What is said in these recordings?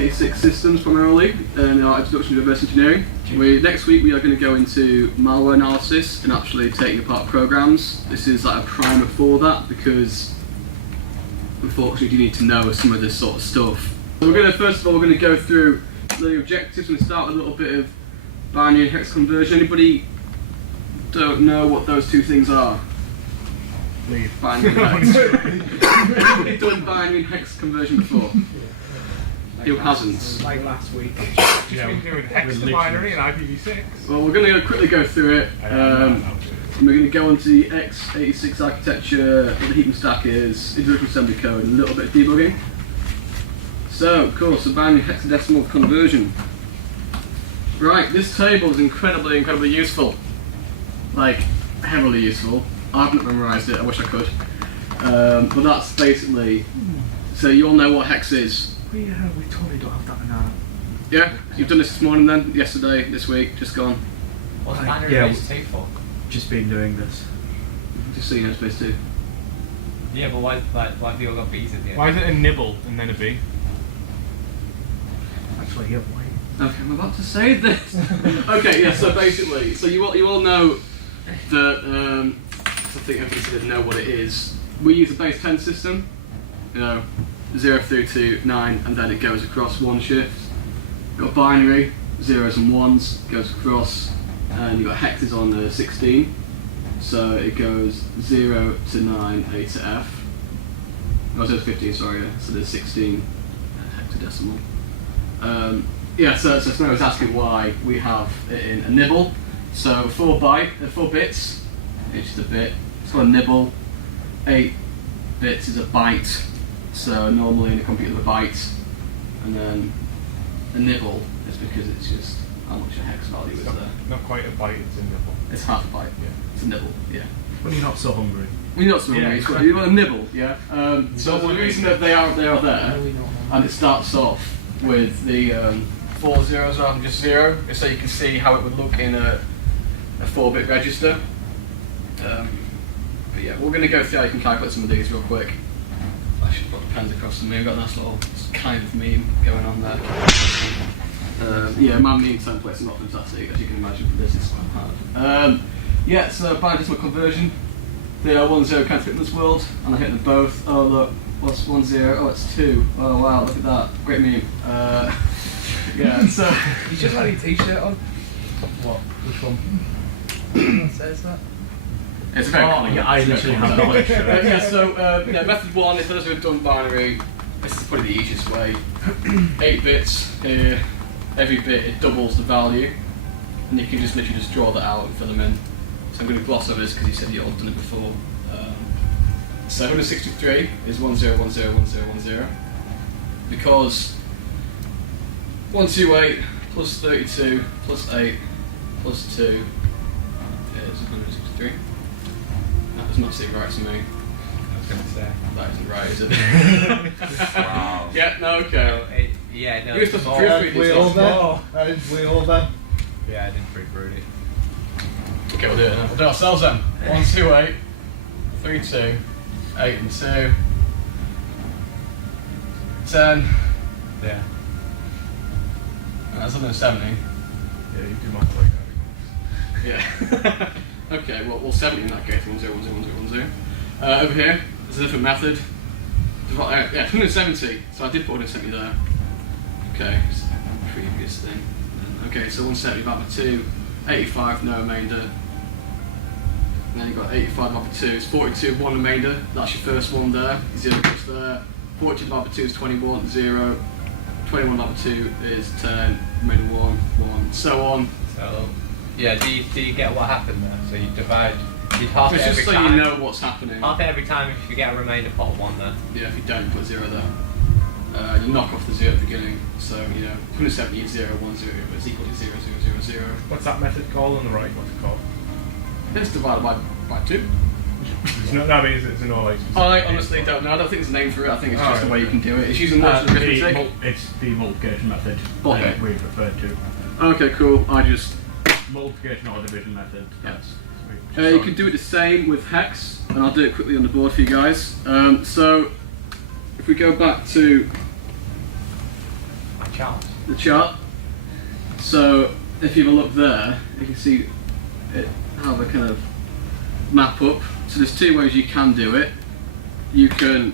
x86 systems primarily in our introduction to reverse engineering. Next week we are going to go into malware analysis and actually taking apart programs. This is like a primer for that because unfortunately you need to know some of this sort of stuff. So we're going to, first of all, we're going to go through the objectives and start with a little bit of binary and hex conversion. Anybody don't know what those two things are? Leave. Binary and hex. Anybody done binary and hex conversion before? Who hasn't? Like last week. Just been doing hex to binary and IPv6. Well, we're going to quickly go through it. And we're going to go into the x86 architecture, what the heap and stack is, introduction assembly code, and a little bit of debugging. So, of course, the binary hexadecimal conversion. Right, this table is incredibly useful. Like, heavily useful. I haven't memorised it, I wish I could. But that's basically, so you all know what hex is. We totally don't have that in our... Yeah? You've done this morning then? Yesterday, this week, just gone? What's binary yeah, base 2 for? Just been doing this. Just so you know, space 2. Yeah, but why have you all got B's at the end? Why is it a nibble and then a B? Actually, yeah, why? Okay, I'm about to say this. Okay, yeah, so basically, so you all know that, I think everybody sort of know what it is. We use a base 10 system, you know, 0 through to 9, and then it goes across one shift. You've got binary, zeros and ones, goes across, and you've got hexes on the 16. So it goes 0 to 9, A to F. Oh, 0 to 15, sorry, yeah. So there's 16 hexadecimal. Yeah, so I was asking why we have it in a nibble. So 4 bits, each is a bit. It's got a nibble. 8 bits is a byte. So normally in a computer, a byte, and then a nibble is because it's just how much a hex value is there. Not quite a byte, it's a nibble. It's half a byte. Yeah. It's a nibble. Yeah. When you're not so hungry. Well, you're not so hungry. Yeah. You want a nibble, yeah. So the reason that they are there, and it starts off with the 4 zeros rather than just 0, is so you can see how it would look in a 4-bit register. But yeah, we're going to go through how you can calculate some of these real quick. I should put the pens across the meme. Got a nice little kind of meme going on there. Yeah, my meme templates are not fantastic, as you can imagine. For this, it's quite hard. Yeah, so binary decimal conversion. They are 1 0 can't fit in this world, and I hit them both. Oh look, what's 1 0? Oh, it's 2. Oh wow, look at that, great meme. Yeah, so You just had a t-shirt on? What? Which one? What says that? it's a very common. yeah, I literally have no idea. Yeah, so yeah, method 1 is those who have done binary. This is probably the easiest way. 8 bits here. Every bit it doubles the value, and you can just literally just draw that out and fill them in. So I'm going to gloss over this because you said you've all done it before. So 163 is 10 10 10 10 because 128 plus 32 plus 8 plus 2 is 163. That does not seem right to me. I was going to say. That isn't right, is it? Wow. Yeah, no, okay. Yeah, no. You're supposed to proofread We this all stuff. there? We all there? Yeah, I didn't proofread it. Okay, we'll do it now. We'll do it ourselves then. 128 32 8 and 2 10. Yeah. That's 170. Yeah, you do math like that. Yeah. Okay, well 70 in that case. 10 10 10 10 10. Over here, there's a different method. Yeah, 170. So I did put 170 there. Okay, it's the previous thing. Okay, so 170 divided by 2, 85, no remainder. And then you've got 85 divided by 2 is 42, 1 remainder. That's your first one there. 0 goes there. 42 divided by 2 is 21, 0. 21 divided by 2 is 10, remainder 1, 1, so on. So, yeah, do you get what happened there? So you divide, you half it It's every just so time. you know what's happening. Half it every time if you get a remainder, put 1 there. Yeah, if you don't, put 0 there. You knock off the 0 at the beginning. So, you know, 170 is 0, 1, 0, it's equal to 0, 0, 0, 0. What's that method called on the right? What's it called? It's divided by 2. I mean, it's an all like. I honestly don't know. I don't think there's a name for it. I think it's just the way you can do it. It's using lots of arithmetic. It's the multiplication method Okay. we referred to. Okay, cool. I just... Multiplication or division method. Yeah. That's you can do it the same with hex, and I'll do it quickly on the board for you guys. So, if we go back to chart. the chart. So if you have a look there, you can see it how they kind of map up. So there's two ways you can do it. You can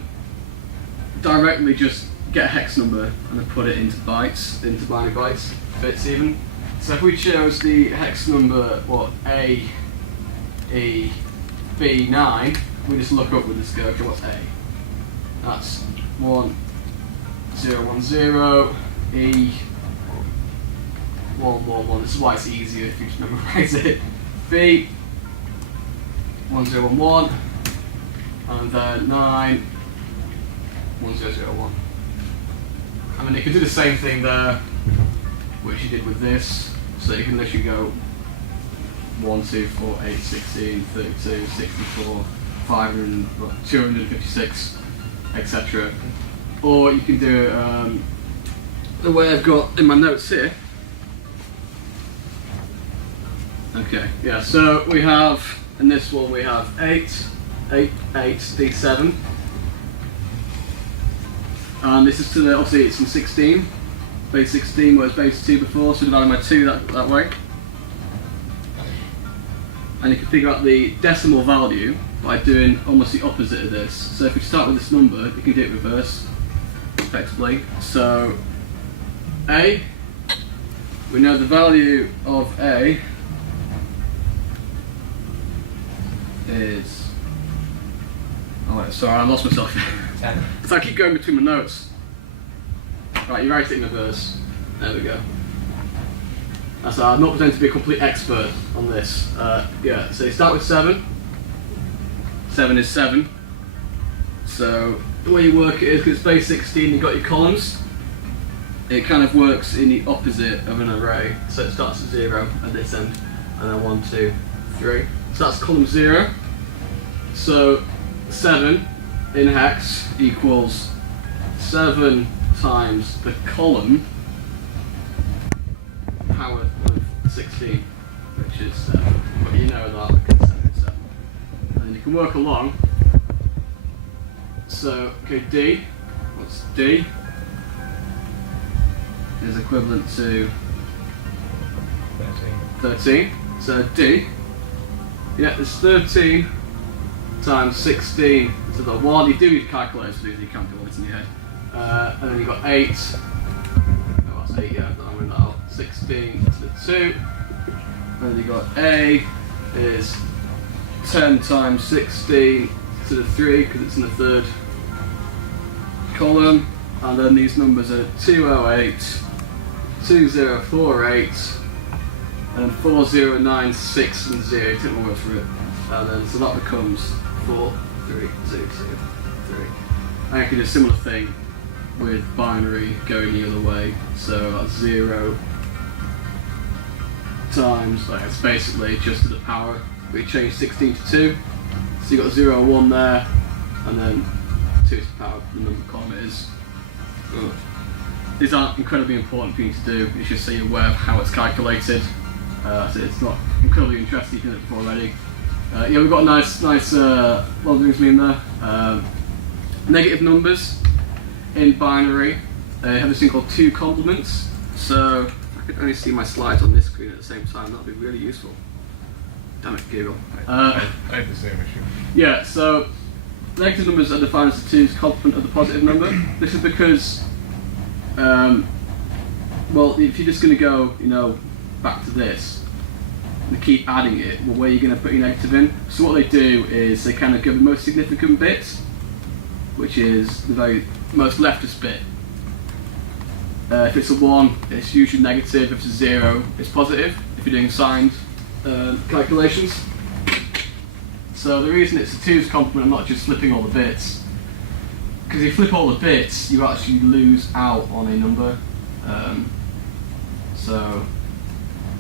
directly just get a hex number and then put it into bytes, into binary bytes, bits even. So if we chose the hex number, what, A, E, B, 9, we just look up with this, go, okay, what's A? That's 1, 0, 1, 0, E, 1, 1, 1. This is why it's easier if you just memorize it. B, 1, 0, 1, 1, and then 9, 1, 0, 0, 1. I mean, you can do the same thing there, which you did with this. So you can literally go 1, 2, 4, 8, 16, 32, 64, 500, 256, etc. Or you can do it the way I've got in my notes here. Okay, yeah, so we have, in this one we have 8, D7. And this is to the, obviously it's in 16, base 16 whereas base 2 before, so dividing by 2 that way. And you can figure out the decimal value by doing almost the opposite of this. So if we start with this number, you can do it reverse, effectively. So A, we know the value of A is, oh wait, sorry, I lost myself. 10. So I keep going between my notes. Right, you write it in reverse. There we go. So I'm not pretending to be a complete expert on this. Yeah, so you start with 7. 7 is 7. So the way you work it is, because it's base 16, you've got your columns. It kind of works in the opposite of an array. So it starts at 0 at this end, and then 1, 2, 3. So that's column 0. So 7 in hex equals 7 times the column power of 16, which is 7. But you know that because 7 is 7. And you can work along. So, okay, D, what's D? Is equivalent to 13. So D, yeah, it's 13 times 16 to the 1. You do need calculators to do these, you can't do all this in your head. And then you've got 8. Oh, that's 8, yeah, I'm going that out. 16 to the 2. And then you've got A is 10 times 16 to the 3, because it's in the third column. And then these numbers are 208, 2048, and 4096 and 0. You take my word for it. And then so that becomes 4, 3, 2, 2, 3. And I can do a similar thing with binary going the other way. So that's 0 times, like it's basically just to the power. We change 16 to 2. So you've got 0, 1 there, and then 2 to the power, the number column it is. These aren't incredibly important for you to do, it's just so you're aware of how it's calculated. So it's not incredibly interesting, you've done it before already. Yeah, we've got a nice logarithms in there. Negative numbers in binary have this thing called 2 complements. So if I could only see my slides on this screen at the same time, that would be really useful. Damn it, Google. I had the same issue. Yeah, so negative numbers are defined as the 2's complement of the positive number. This is because, well, if you're just going to go, you know, back to this and keep adding it, well, where are you going to put your negative in? So what they do is they kind of go the most significant bit, which is the very most leftist bit. If it's a 1, it's usually negative. If it's a 0, it's positive. If you're doing signed calculations. So the reason it's a 2's complement and not just flipping all the bits, because if you flip all the bits, you actually lose out on a number. So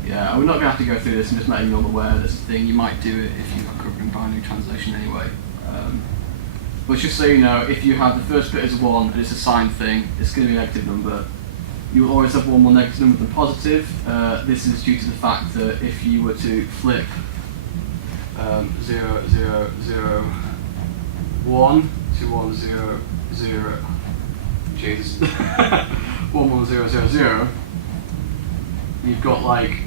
yeah, we're not going to have to go through this. I'm just letting you all aware there's a thing. You might do it if you are covering binary translation anyway. But just so you know, if you have the first bit as a 1 and it's a signed thing, it's going to be a negative number. You will always have one more negative number than positive. This is due to the fact that if you were to flip 0, 0, 0, 1 to 1, 0, 0, Jesus, 1, 11000, you've got like,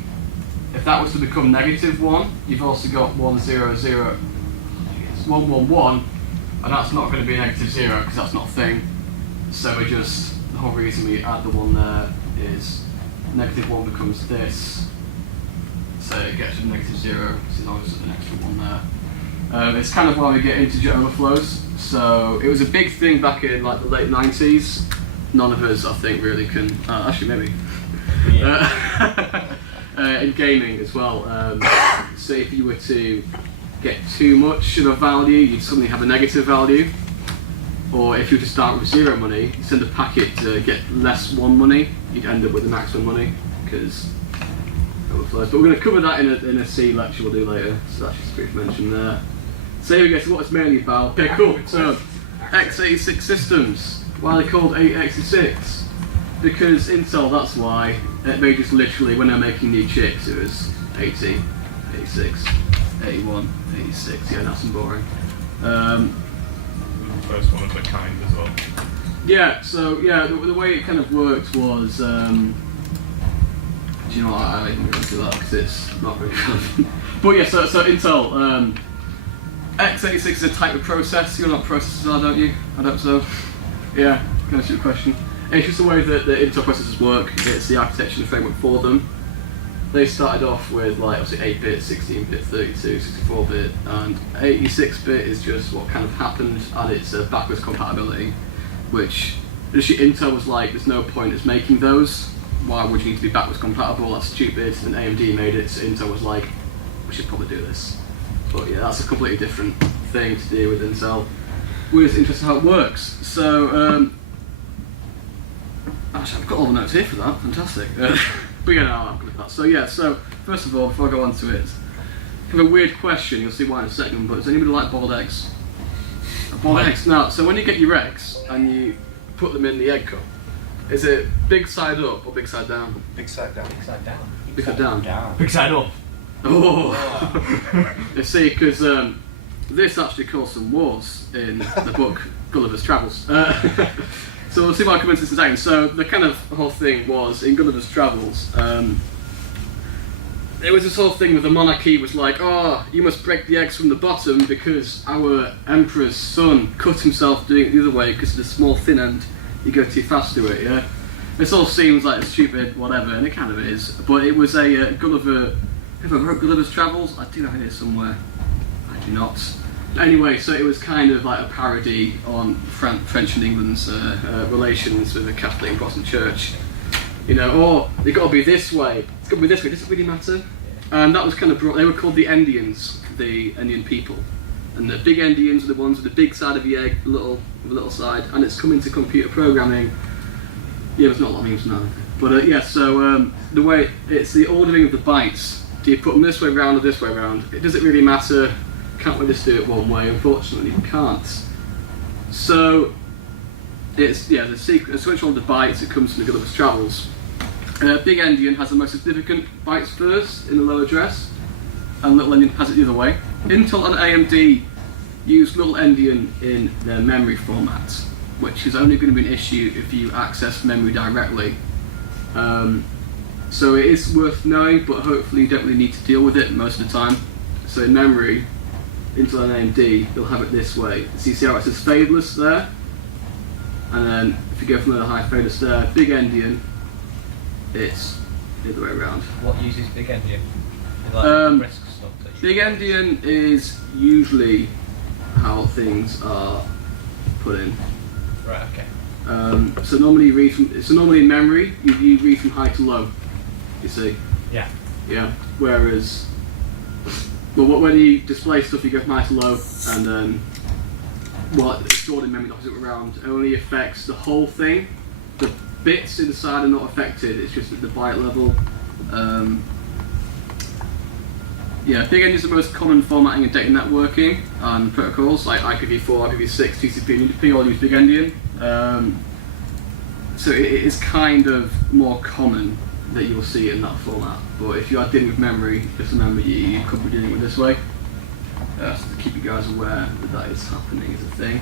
if that was to become -1, you've also got 111, and that's not going to be a -0 because that's not a thing. So we just, the whole reason we add the 1 there is -1 becomes this, so it gets to -0, so long as there's an extra 1 there. It's kind of why we get integer overflows. So it was a big thing back in like the late 90s. None of us, I think, really can. Actually, maybe. In gaming as well. So if you were to get too much of a value, you'd suddenly have a negative value. Or if you were to start with 0 money, you send a packet to get less 1 money, you'd end up with the maximum money because overflows. But we're going to cover that in a C lecture we'll do later. So that's just a brief mention there. So here we go to what it's mainly about. Okay, cool. So x86 systems. Why are they called 886? Because Intel, that's why. They just literally, when they're making new chips, it was 80, 86, 81, 86. Yeah, nice and boring. The first one of the kind as well. Yeah, so yeah, the way it kind of worked was, do you know what, I didn't go into that because it's not very relevant. But yeah, so Intel, x86 is a type of process. You know what processors are, don't you? I don't so. Yeah, can I ask you a question? It's just the way that the Intel processors work. It's the architecture and framework for them. They started off with like obviously 8-bit, 16-bit, 32, 64-bit, and 86-bit is just what kind of happened, and it's backwards compatibility, which initially Intel was like, there's no point in making those. Why would you need to be backwards compatible? That's stupid. And AMD made it, so Intel was like, we should probably do this. But yeah, that's a completely different thing to do with Intel. We're just interested in how it works. So, actually, I've got all the notes here for that. Fantastic. But yeah, no, I'm good with that. So yeah, so first of all, before I go on to it, kind of a weird question. You'll see why in a second. But does anybody like boiled eggs? Boiled eggs. Now, so when you get your eggs and you put them in the egg cup, is it big side up or big side down? Big side down. Big side down. Big side down. Big side up. Oh, you see, because this actually caused some wars in the book Gulliver's Travels. So we'll see why I come into this in a second. So the kind of whole thing was in Gulliver's Travels. It was this whole thing with the monarchy was like, oh, you must break the eggs from the bottom because our emperor's son cut himself doing it the other way because of the small thin end. You go too fast to it, yeah. This all seems like a stupid whatever, and it kind of is. But it was a Gulliver. Have I wrote Gulliver's Travels? I do have it somewhere. I do not. Anyway, so it was kind of like a parody on French and England's relations with the Catholic and Protestant Church. You know, oh, they've got to be this way. It's got to be this way. Does it really matter? And that was kind of brought. They were called the Endians, the Indian people. And the big Endians are the ones with the big side of the egg, the little side. And it's come into computer programming. Yeah, there's not a lot of memes now. But yeah, so the way it's the ordering of the bytes. Do you put them this way round or this way round? It doesn't really matter. Can't we just do it one way? Unfortunately, you can't. So it's the sequence of the bytes. It comes from the Gulliver's Travels. Big Endian has the most significant bytes first in the low address, and Little Endian has it the other way. Intel and AMD use Little Endian in their memory format, which is only going to be an issue if you access memory directly. So it is worth knowing, but hopefully you don't really need to deal with it most of the time. So in memory, Intel and AMD, you'll have it this way. So you see how it says fadeless there? And then if you go from the high fadeless there, Big Endian, it's the other way around. What uses Big Endian? Like risk stuff that you Big Endian is usually how things are put in. Right, okay. So normally you read from, normally in memory, you read from high to low, you see? Yeah. Yeah, whereas, well, when you display stuff, you go from high to low, and then, well, it's stored in memory the opposite way around. It only affects the whole thing. The bits inside are not affected, it's just at the byte level. Yeah, Big Endian is the most common formatting in data networking and protocols like IPv4, IPv6, TCP, and UDP all use Big Endian. So it is kind of more common that you'll see it in that format. But if you are dealing with memory, just remember you could be dealing with this way. So to keep you guys aware that that is happening as a thing.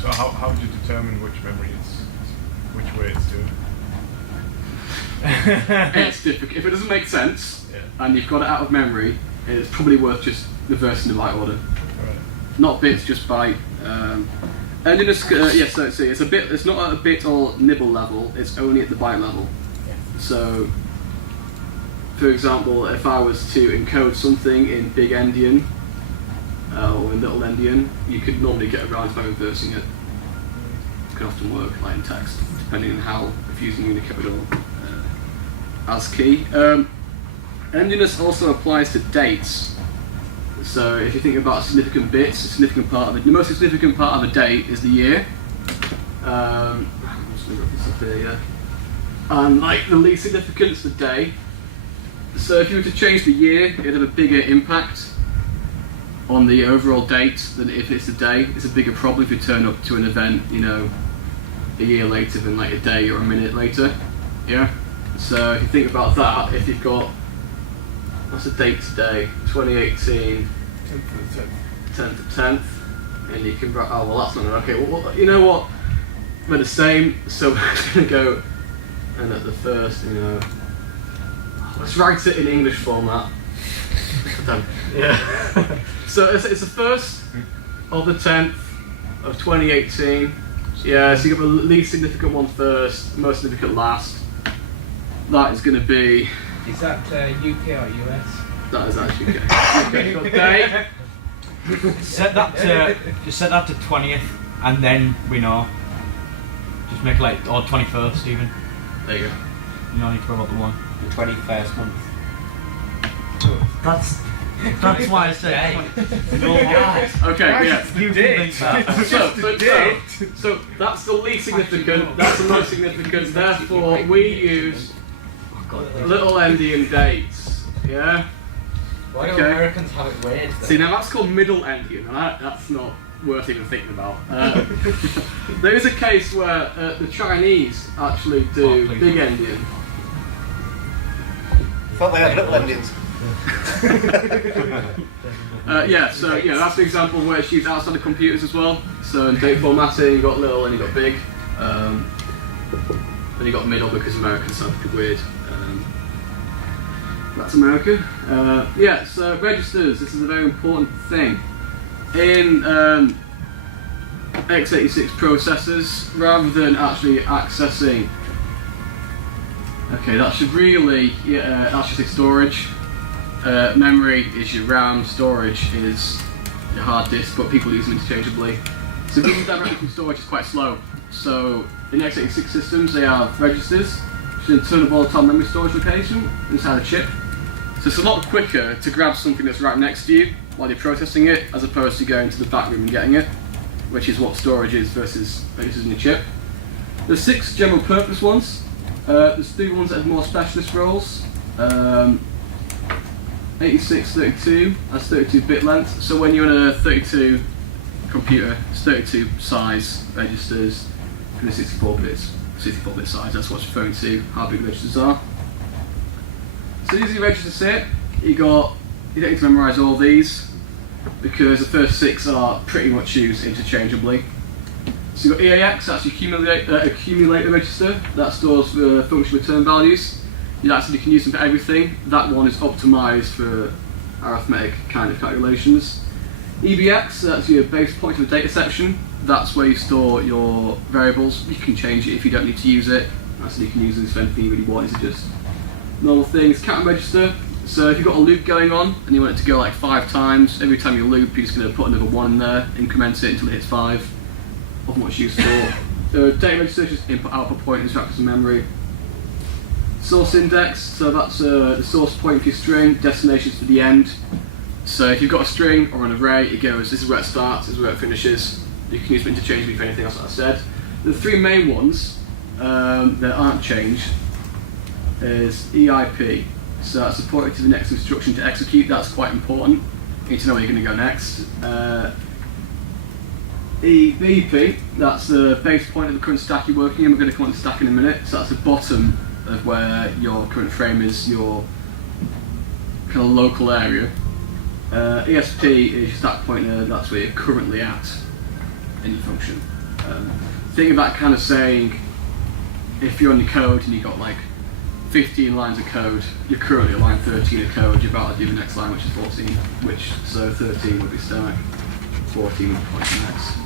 So how do you determine which which way it's doing? It's difficult. If it doesn't make sense, Yeah. and you've got it out of memory, it's probably worth just reversing the byte order. Right. Not bits, just byte. And in yes, so see, it's a bit. It's not at a bit or nibble level. It's only at the byte level. So, for example, if I was to encode something in big endian or in little endian, you could normally get around by reversing it. It can often work, like in text, depending on how if using Unicode or ASCII. Endianness also applies to dates. So if you think about significant bits, a significant part of it, the most significant part of a date is the year. I'm just going to look this up here, yeah. And like the least significant is the day. So if you were to change the year, it'd have a bigger impact on the overall date than if it's a day. It's a bigger problem if you turn up to an event, you know, a year later than like a day or a minute later. Yeah. So if you think about that, if you've got, what's the date today? 2018. 10th of 10th. And you can, oh well that's not okay. Well, you know what? We're the same, so we're going to go, and at the first, you know, let's write it in English format. Yeah. So it's the first of the 10th of 2018. Yeah, so you got the least significant one first, most significant last. That is going to be. Is that UK or US? That is actually okay. Got day. Set that to just set that to 20th, and then we know. Just make it like or 21st even. There you go. You don't need to worry about the one. The 21st month. That's why I said 20. No why? Okay, yeah. You did. So that's the least significant. That's the most significant. Therefore, we use little endian dates. Yeah. Why do Okay. Americans have it weird? See, now that's called middle endian, and that's not worth even thinking about. There is a case where the Chinese actually do big endian. Thought they had little Indians. Yeah, so yeah, that's an example where it's used outside of computers as well. So in date formatting, you got little and you got big. Then you got middle because Americans sound pretty weird. That's America. Yeah, so registers, this is a very important thing. In x86 processors, rather than actually accessing, okay, that should really, that's just storage. Memory is your RAM, storage is your hard disk, but people use them interchangeably. So moving directly from storage is quite slow. So in x86 systems, they have registers, which is an internal volatile memory storage location inside a chip. So it's a lot quicker to grab something that's right next to you while you're processing it, as opposed to going to the back room and getting it, which is what storage is versus registers in the chip. There's 6 general purpose ones. There's 3 ones that have more specialist roles. 8632, that's 32-bit length. So when you're on a 32 computer, it's 32 size registers and the 64-bit size. That's what's referring to how big registers are. So these are your registers here. You don't need to memorise all these because the first 6 are pretty much used interchangeably. So you've got EAX, that's your accumulator register, that stores the function return values. You actually can use them for everything. That one is optimised for arithmetic kind of calculations. EBX, that's your base point of the data section. That's where you store your variables. You can change it if you don't need to use it. Actually, you can use this for anything you really want. It's just normal things. Counter register. So if you've got a loop going on and you want it to go like 5 times, every time you loop, you're just going to put another 1 in there, increment it until it hits 5. Often what's used for. Data register is just input-output point, instructors and memory. Source index, so that's the source point for your string, destinations for the end. So if you've got a string or an array, it goes, this is where it starts, this is where it finishes. You can use them interchangeably for anything else that I said. The 3 main ones that aren't changed is EIP. So that's the pointer to the next instruction to execute, that's quite important. You need to know where you're going to go next. EBP, that's the base point of the current stack you're working in. We're going to come on to stack in a minute. So that's the bottom of where your current frame is, your kind of local area. ESP is your stack pointer, that's where you're currently at in your function. Think of that kind of saying, if you're on your code and you've got like 15 lines of code, you're currently at line 13 of code, you're about to do the next line, which is 14, so 13 would be stack, 14 would be point to next.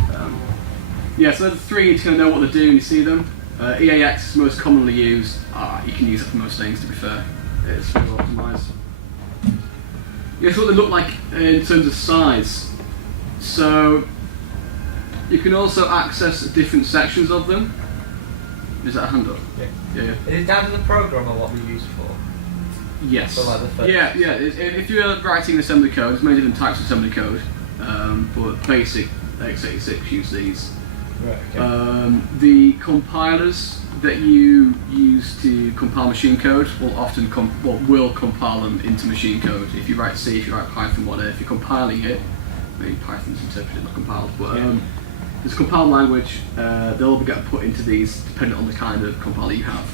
Yeah, so the three, you kind of know what they're doing, you see them. EAX is most commonly used. You can use it for most things, to be fair. It's very well optimized. Here's what they look like in terms of size. So you can also access different sections of them. Is that a hand up? Yeah. Yeah. Is it down to the program or what we use for? Yes. So like the first. Yeah. If you're writing assembly code, there's many different types of assembly code, but basic x86 use these. Right. Okay. The compilers that you use to compile machine code will often will compile them into machine code. If you write C, if you write Python, whatever, if you're compiling it, maybe Python's interpreted, not compiled, but there's a compiled language, they'll get put into these depending on the kind of compiler you have.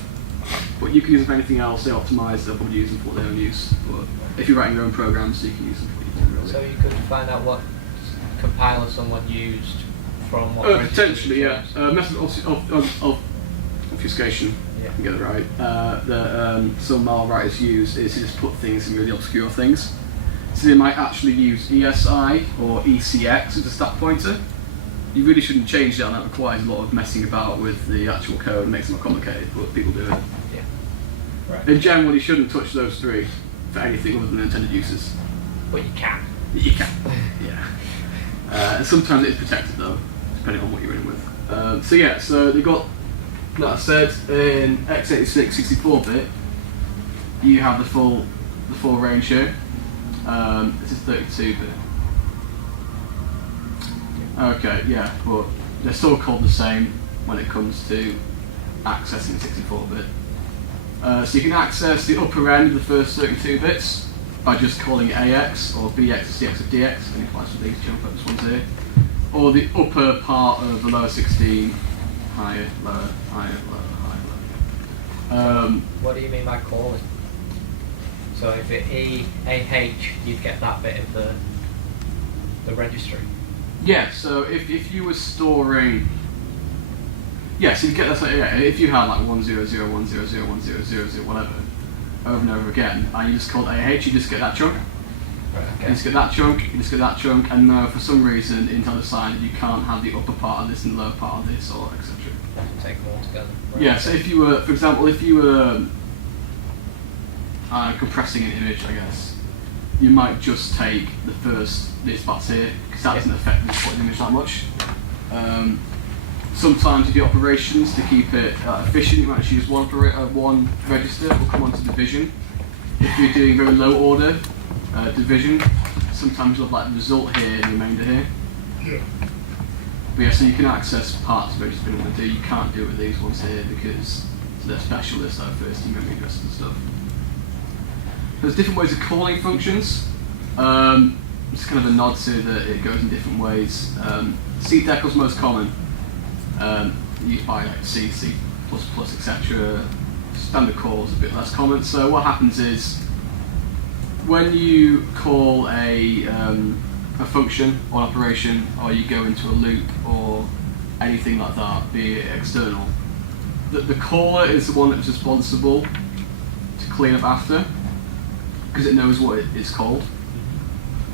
But you can use them for anything else, they're optimized, they'll probably use them for their own use. But if you're writing your own programs, you can use them for what you want, really. So you could find out what compiler someone used from what potentially, yeah. Method of obfuscation, Yeah. you get it right, that some malwriters use is to just put things in really obscure things. So they might actually use ESI or ECX as a stack pointer. You really shouldn't change that, and that requires a lot of messing about with the actual code, it makes it more complicated, but people do it. Yeah. Right. In general, you shouldn't touch those three for anything other than intended uses. But you can. You can, yeah. And sometimes it's protected though, depending on what you're in with. So they got, like I said, in x86 64-bit, you have the full range here. This is 32-bit. Okay, yeah, but they're still called the same when it comes to accessing 64-bit. So you can access the upper end of the first 32 bits by just calling it AX or BX or CX or DX, any applies for these jump up this one's here. Or the upper part of the lower 16, higher, lower, higher, lower, higher, lower. What do you mean by calling? So if it AH, you'd get that bit of the registry. Yeah, so if you were storing, so you get that. If you had like 1001001001000 whatever, over and over again, and you just called AH, you just get that chunk. Right, okay. You just get that chunk. You just get that chunk, and now for some reason Intel decided you can't have the upper part of this and the lower part of this, or etc. Take them all together. Right. Yeah. So if you were, for example, compressing an image, I guess, you might just take the first this bits here, because that doesn't affect the important image that much. Sometimes you do operations to keep it efficient, you might just use one register, will come onto division. If you're doing very low order division, sometimes you'll have like the result here and the remainder here. Yeah. But yeah, so you can access parts of everything you want to do. You can't do it with these ones here because they're specialists, like first team memory addresses and stuff. There's different ways of calling functions. It's kind of a nod to that it goes in different ways. CDECL is most common, used by like C, C++, etc. Standard call is a bit less common. So what happens is, when you call a function or operation, or you go into a loop or anything like that, be it external, the caller is the one that's responsible to clean up after, because it knows what it's called.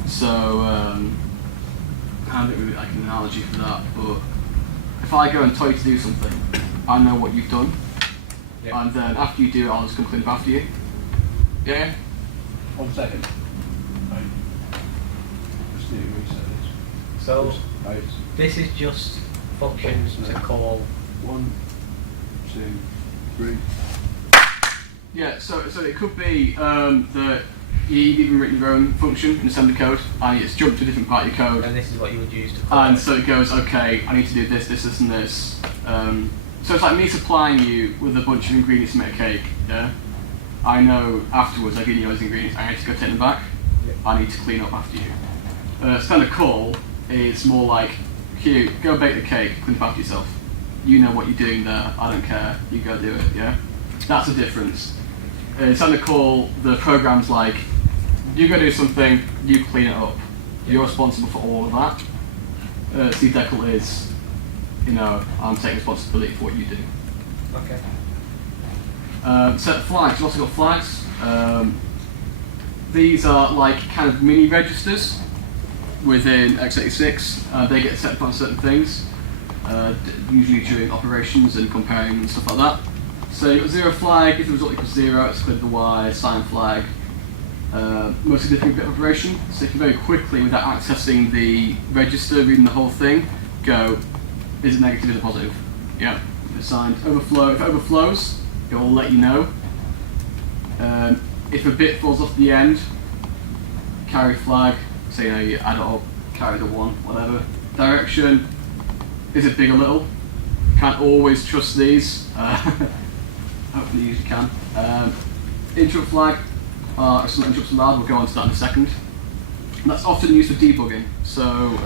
So I don't think really like an analogy for that, but if I go and tell you to do something, I know what you've done, and then after you do it, I'll just come clean up after you. Yeah? 1 second. Right. Just need to reset this. So Right. this is just functions to call. 1, 2, 3. Yeah, so it could be that you've even written your own function in assembly code, and it's jumped to a different part of your code, And this is what you would use to call. and so it goes, okay, I need to do this, this, this, and this. So it's like me supplying you with a bunch of ingredients to make a cake, yeah? I know afterwards, I give you those ingredients, I need to go take them back, I need to clean up after you. Standard call is more like, Q, go bake the cake, clean up after yourself. You know what you're doing there, I don't care, you go do it, yeah? That's the difference. Standard call, the program's like, you go do something, you clean it up. You're responsible for all of that. CDECL is, I'm taking responsibility for what you do. Okay. Set flags. You've also got flags. These are like kind of mini registers within x86. They get set on certain things, usually during operations and comparing and stuff like that. So you've got zero flag. If the result equals 0, it's clear the Y. Sign flag. Most significant bit of operation. So you can very quickly, without accessing the register, reading the whole thing, go, is it negative, is it positive? Yeah, it's signed. Overflow. If it overflows, it will let you know. If a bit falls off the end, carry flag, so you add it up, carry the 1, whatever. Direction, is it big or little? Can't always trust these. Hopefully you usually can. Interrupt flag, if some interrupts allowed, we'll go on to that in a second. And that's often used for debugging. So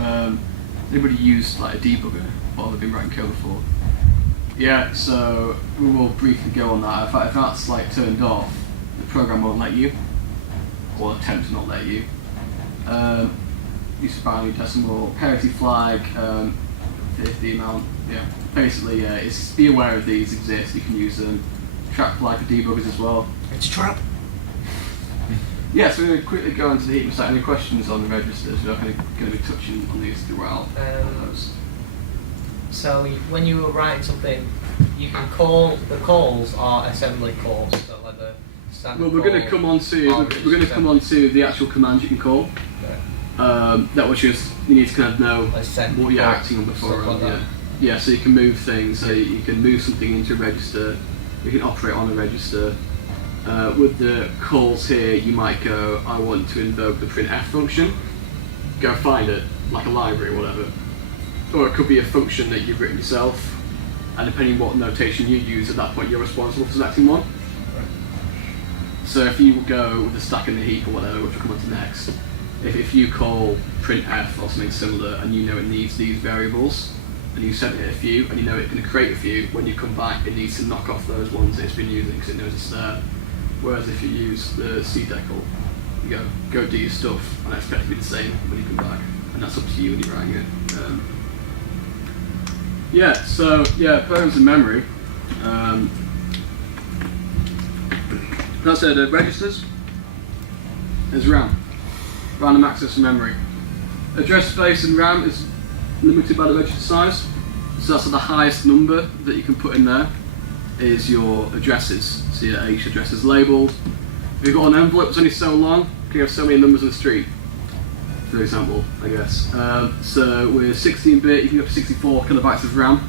anybody used like a debugger while they've been writing code before? Yeah, so we will briefly go on that. If that's like turned off, the program won't let you, or attempt to not let you. Use of binary decimal, parity flag, 50 amount. Yeah, basically, it's be aware of these exist. You can use them. Trap flag for debuggers as well. It's a trap. Yeah, so we're going to quickly go into the heap. So any questions on the registers? We're not going to be touching on these throughout. So when you were writing something, you can call, the calls are assembly calls, so like the standard Well, we're going to come on to the actual commands you can call. Yeah. That was just you need to kind of know Like send what you're ports, acting on before. stuff like that. Yeah, so you can move things. So you can move something into a register. You can operate on a register. With the calls here, you might go, I want to invoke the printf function. Go find it, like a library or whatever. Or it could be a function that you've written yourself, and depending on what notation you use at that point, you're responsible for selecting one. So if you go with the stack and the heap or whatever, which we'll come on to next, if you call printf or something similar and you know it needs these variables, and you sent it a few, and you know it's going to create a few, when you come back it needs to knock off those ones that it's been using because it knows it's there. Whereas if you use the cdecal, you go do your stuff, and I expect it to be the same when you come back, and that's up to you when you're writing it. Programs in memory. That's it, registers. There's RAM. Random access to memory. Address space in RAM is limited by the register size. So that's the highest number that you can put in there is your addresses. So each address is labelled. If you've got an envelope that's only so long, you have so many numbers on the street, for example, I guess. So with 16-bit, you can go up to 64 kilobytes of RAM.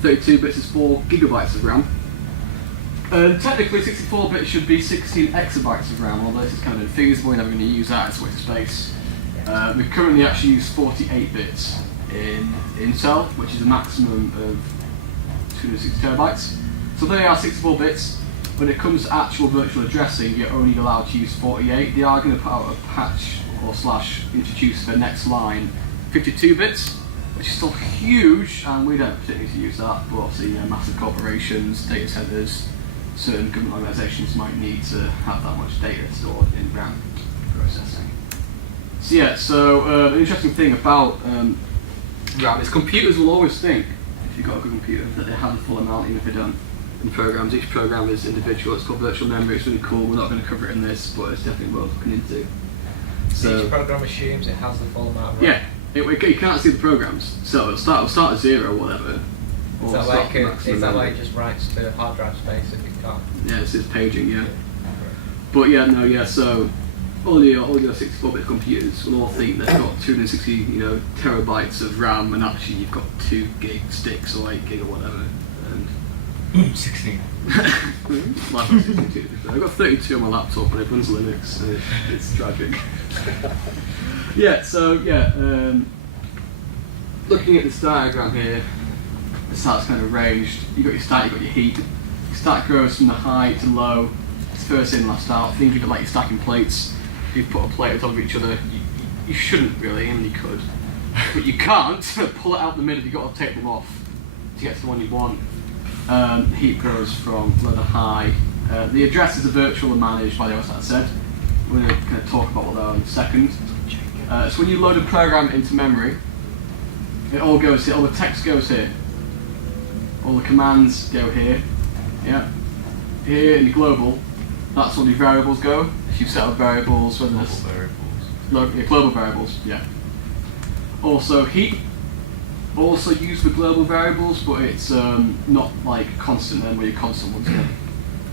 32 bits is 4 gigabytes of RAM. Technically, 64-bit should be 16 exabytes of RAM, although this is kind of infeasible, you're never going to use that, it's a waste of space. We currently actually use 48 bits in Intel, which is a maximum of 260 terabytes. So they are 64 bits. When it comes to actual virtual addressing, you're only allowed to use 48. They are going to put out a patch or / introduce the next line 52 bits, which is still huge, and we don't particularly use that, but obviously massive corporations, data centers, certain government organisations might need to have that much data stored in RAM processing. So an interesting thing about RAM is computers will always think, if you've got a good computer, that they have the full amount even if they don't. In programs, each program is individual, it's called virtual memory, it's really cool, we're not going to cover it in this, but it's definitely worth looking into. So, each program assumes it has the full amount of RAM. Yeah, you can't see the programs, so it'll start at 0 or whatever. Is that why it just writes to hard drive space if it can't? Yeah, it's paging, yeah. But so all your 64-bit computers will all think they've got 260 terabytes of RAM, and actually you've got 2 gig sticks or 8 gig or whatever. 16. I've got 32 on my laptop and it runs Linux, so it's tragic. Looking at this diagram here, this is how it's kind of arranged. You've got your stack, you've got your heap. Your stack goes from the high to low. It's first in, last out. Think of it like you're stacking plates. If you put a plate on top of each other, you shouldn't really, I mean you could. But you can't pull it out the middle, you've got to take them off to get to the one you want. Heap goes from low to high. The addresses are virtual and managed by the OS, that said. We're going to kind of talk about what they are in a second. So when you load a program into memory, it all goes here, all the text goes here. all the commands go here. Yeah. Here in the global, that's where the variables go. If you set up variables, whether it's global variables, yeah. Also heap, also used for global variables, but it's not like constant then where your constant ones go.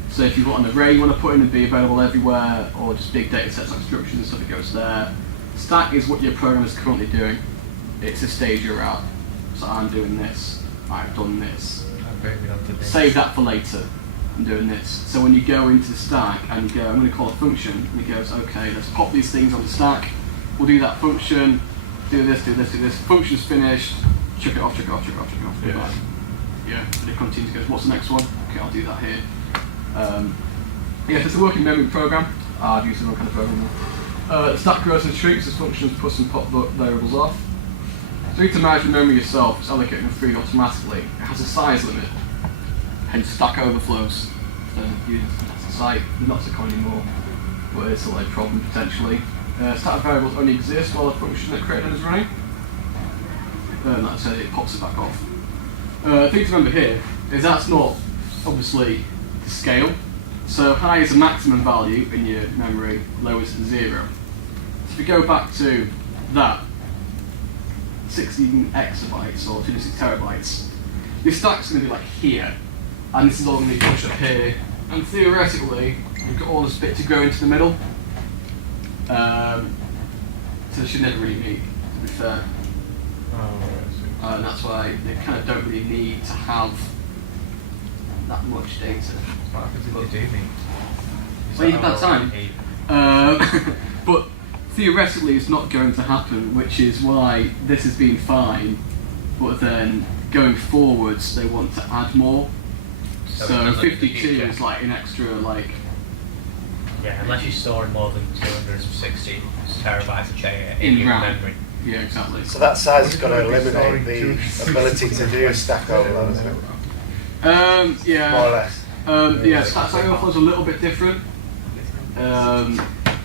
So if you've got an array you want to put in and be available everywhere, or just big data sets like instructions and stuff, it goes there. Stack is what your program is currently doing. It's a stage you're at. So I'm doing this, I've done this. Save that for later. I'm doing this. So when you go into the stack and you go, I'm going to call a function, and it goes, okay, let's pop these things on the stack. We'll do that function, do this, do this, do this. Function's finished, chuck it off, chuck it off, chuck it off, chuck it off. Yeah. Yeah, and it continues, goes, what's the next one? Okay, I'll do that here. Yeah, so it's a working memory program. I've used some kind of program. The stack grows and shrinks as functions push and pop variables off. So you need to manage the memory yourself, it's allocating the feed automatically. It has a size limit, hence stack overflows. That's a site, not so common anymore, but it's still a problem potentially. Static variables only exist while the function that created them is running. And that's it, it pops it back off. The thing to remember here is that's not obviously the scale. So high is the maximum value in your memory, low is 0. So if you go back to that, 16 exabytes or 26 terabytes, your stack's going to be like here, and this is all going to be pushed up here, and theoretically you've got all this bit to go into the middle, so they should never really meet, to be fair. And that's why they kind of don't really need to have that much data. What happens if they do meet? Well, you have time. But theoretically it's not going to happen, which is why this has been fine, but then going forwards they want to add more. So 52 is like an extra, like... Yeah, unless you're storing more than 260 terabytes of data In your RAM. memory. Yeah, exactly. So that size has got to eliminate the ability to do a stack overload, isn't it? Yeah. More or less. Yeah, stack overflow is a little bit different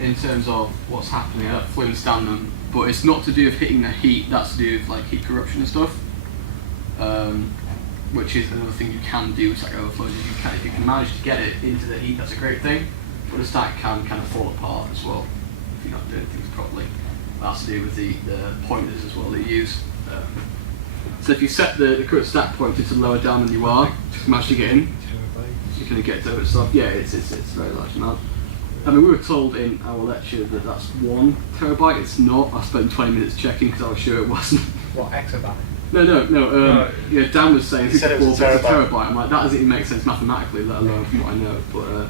in terms of what's happening. I don't fully understand them, but it's not to do with hitting the heap. That's to do with like heap corruption and stuff, which is another thing you can do with stack overflows. If you can manage to get it into the heap, that's a great thing. But the stack can kind of fall apart as well if you're not doing things properly. That's to do with the pointers as well that you use. So if you set the current stack pointer to lower down than you are, just manage to get in, you can get to it stuff. Yeah, it's a very large amount. I mean, we were told in our lecture that that's 1 terabyte. It's not. I spent 20 minutes checking because I was sure it wasn't. What, exabyte? No. Yeah, Dan was saying He said it was a terabyte. I'm like, that doesn't even make sense mathematically, let alone from what I know. But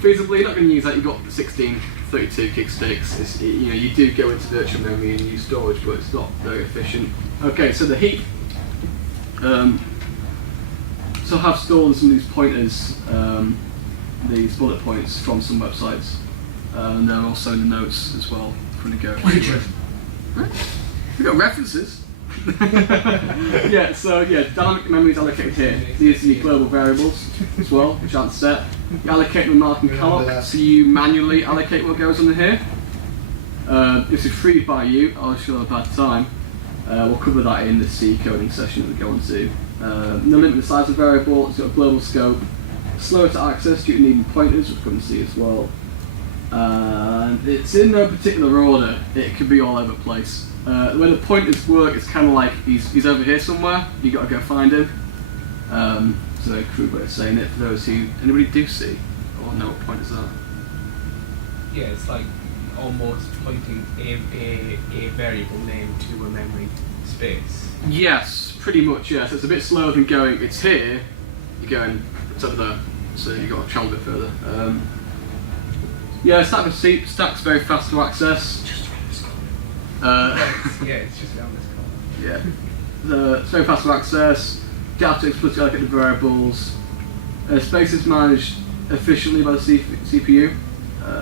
feasibly, you're not going to use that. You've got 16, 32 gig sticks. You do go into virtual memory and use storage, but it's not very efficient. Okay, so the heap. So I have stolen some of these pointers, these bullet points from some websites, and they're also in the notes as well when you go. We've got references. Dynamic memory is allocated here. These are your global variables as well, which aren't set. You allocate them with Malcolm Calloc, so you manually allocate what goes on here. This is free by you. I'll show a bad time. We'll cover that in the C coding session that we go on to. No limit the size of the variable. It's got a global scope. Slower to access due to needing pointers, which we're going to see as well. And it's in no particular order. It could be all over the place. The way the pointers work, it's kind of like he's over here somewhere. You got to go find him. So a crude way of saying it for those who anybody do see or know what pointers are. Yeah, it's like almost pointing a variable name to a memory space. Yes, pretty much. Yes, it's a bit slower than going. It's here. You're going. It's over there. So you got to travel a bit further. Yeah, stack's very fast to access. Just around this corner. Yeah, it's just around this corner. Yeah. It's very fast to access. Data explicitly allocated variables. Space is managed efficiently by the CPU.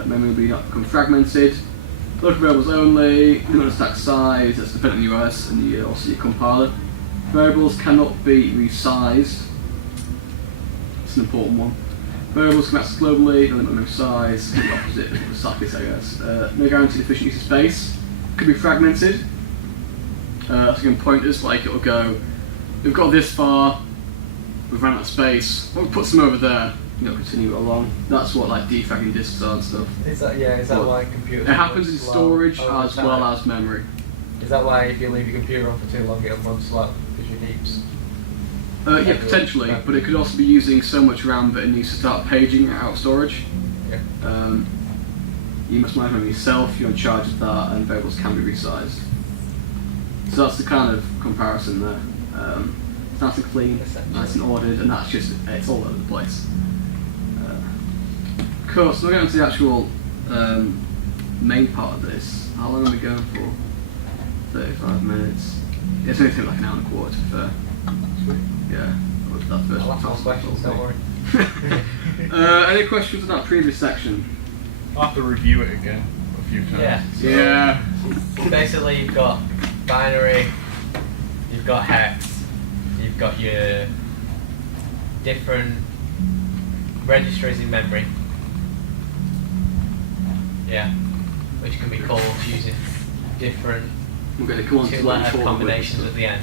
Memory will not become fragmented. Local variables only. Limit the stack size. That's dependent on your OS and also your compiler. Variables cannot be resized. It's an important one. Variables can access globally. No limit on memory size. The opposite of the sockets, I guess. No guaranteed efficient use of space. Could be fragmented. That's again pointers. Like it'll go. We've got this far. we've run out of space. Well, we put some over there. Continue it along. That's what like defragging disks are and stuff. Is that why computers? It happens in storage as well as memory. Is that why if you leave your computer on for too long, it'll run slow because your heaps? Yeah, potentially, but it could also be using so much RAM that it needs to start paging out of storage. Yeah. You must manage memory yourself. You're in charge of that, and variables can be resized. So that's the kind of comparison there. It's nice and clean, nice and ordered, and that's just it's all over the place. Cool, so we're going to the actual main part of this. How long are we going for? 35 minutes. It's only taking like an hour and a quarter to be fair. Yeah, that first I'll ask more questions, don't worry. Any questions on that previous section? I'll have to review it again a few times. Yeah. Yeah. Basically, you've got binary, you've got hex, you've got your different registers in memory. Yeah, which can be called using different We're going to come on to two-letter combinations at the end.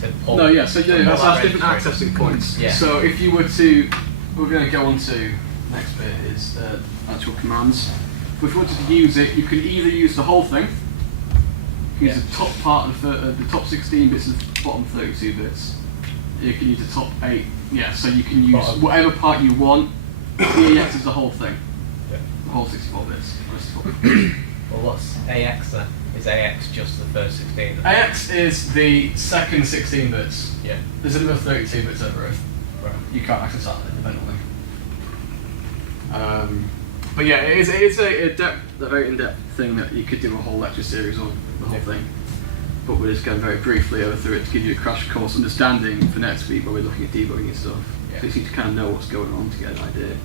To pull, no, yeah, so yeah, that's that different registry. accessing points. Yeah. So if you were to, we're going to go on to next bit is actual commands. If you wanted to use it, you can either use the whole thing, use the top part of the top 16 bits and the bottom 32 bits. You can use the top 8, yeah, so you can use whatever part you want. AX is the whole thing. Yeah. The whole 64 bits. Well, what's AX then? Is AX just the first 16? AX is the second 16 bits. Yeah. There's another 32 bits over it. Right. You can't access that independently. But yeah, it is a very in-depth thing that you could do a whole lecture series on, the whole thing. But we're just going very briefly over through it to give you a crash course understanding for next week where we're looking at debugging and stuff. Yeah. So you need to kind of know what's going on to get an idea. You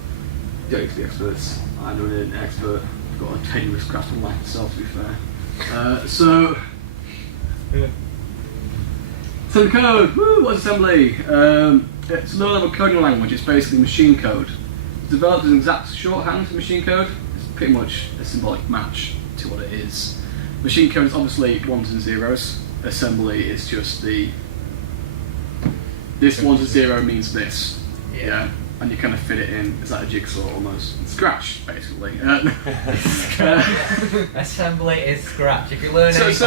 don't need to be experts. I'm not an expert. I've got a tenuous grasp on life myself, to be fair. So the code, woo, what's assembly? It's a low-level coding language. It's basically machine code. It's developed as an exact shorthand for machine code. It's pretty much a symbolic match to what it is. Machine code is obviously ones and zeros. Assembly is just this 1 to 0 means this. Yeah. And you kind of fit it in. It's like a jigsaw almost. Scratch, basically. Assembly is Scratch. If you learn anything. If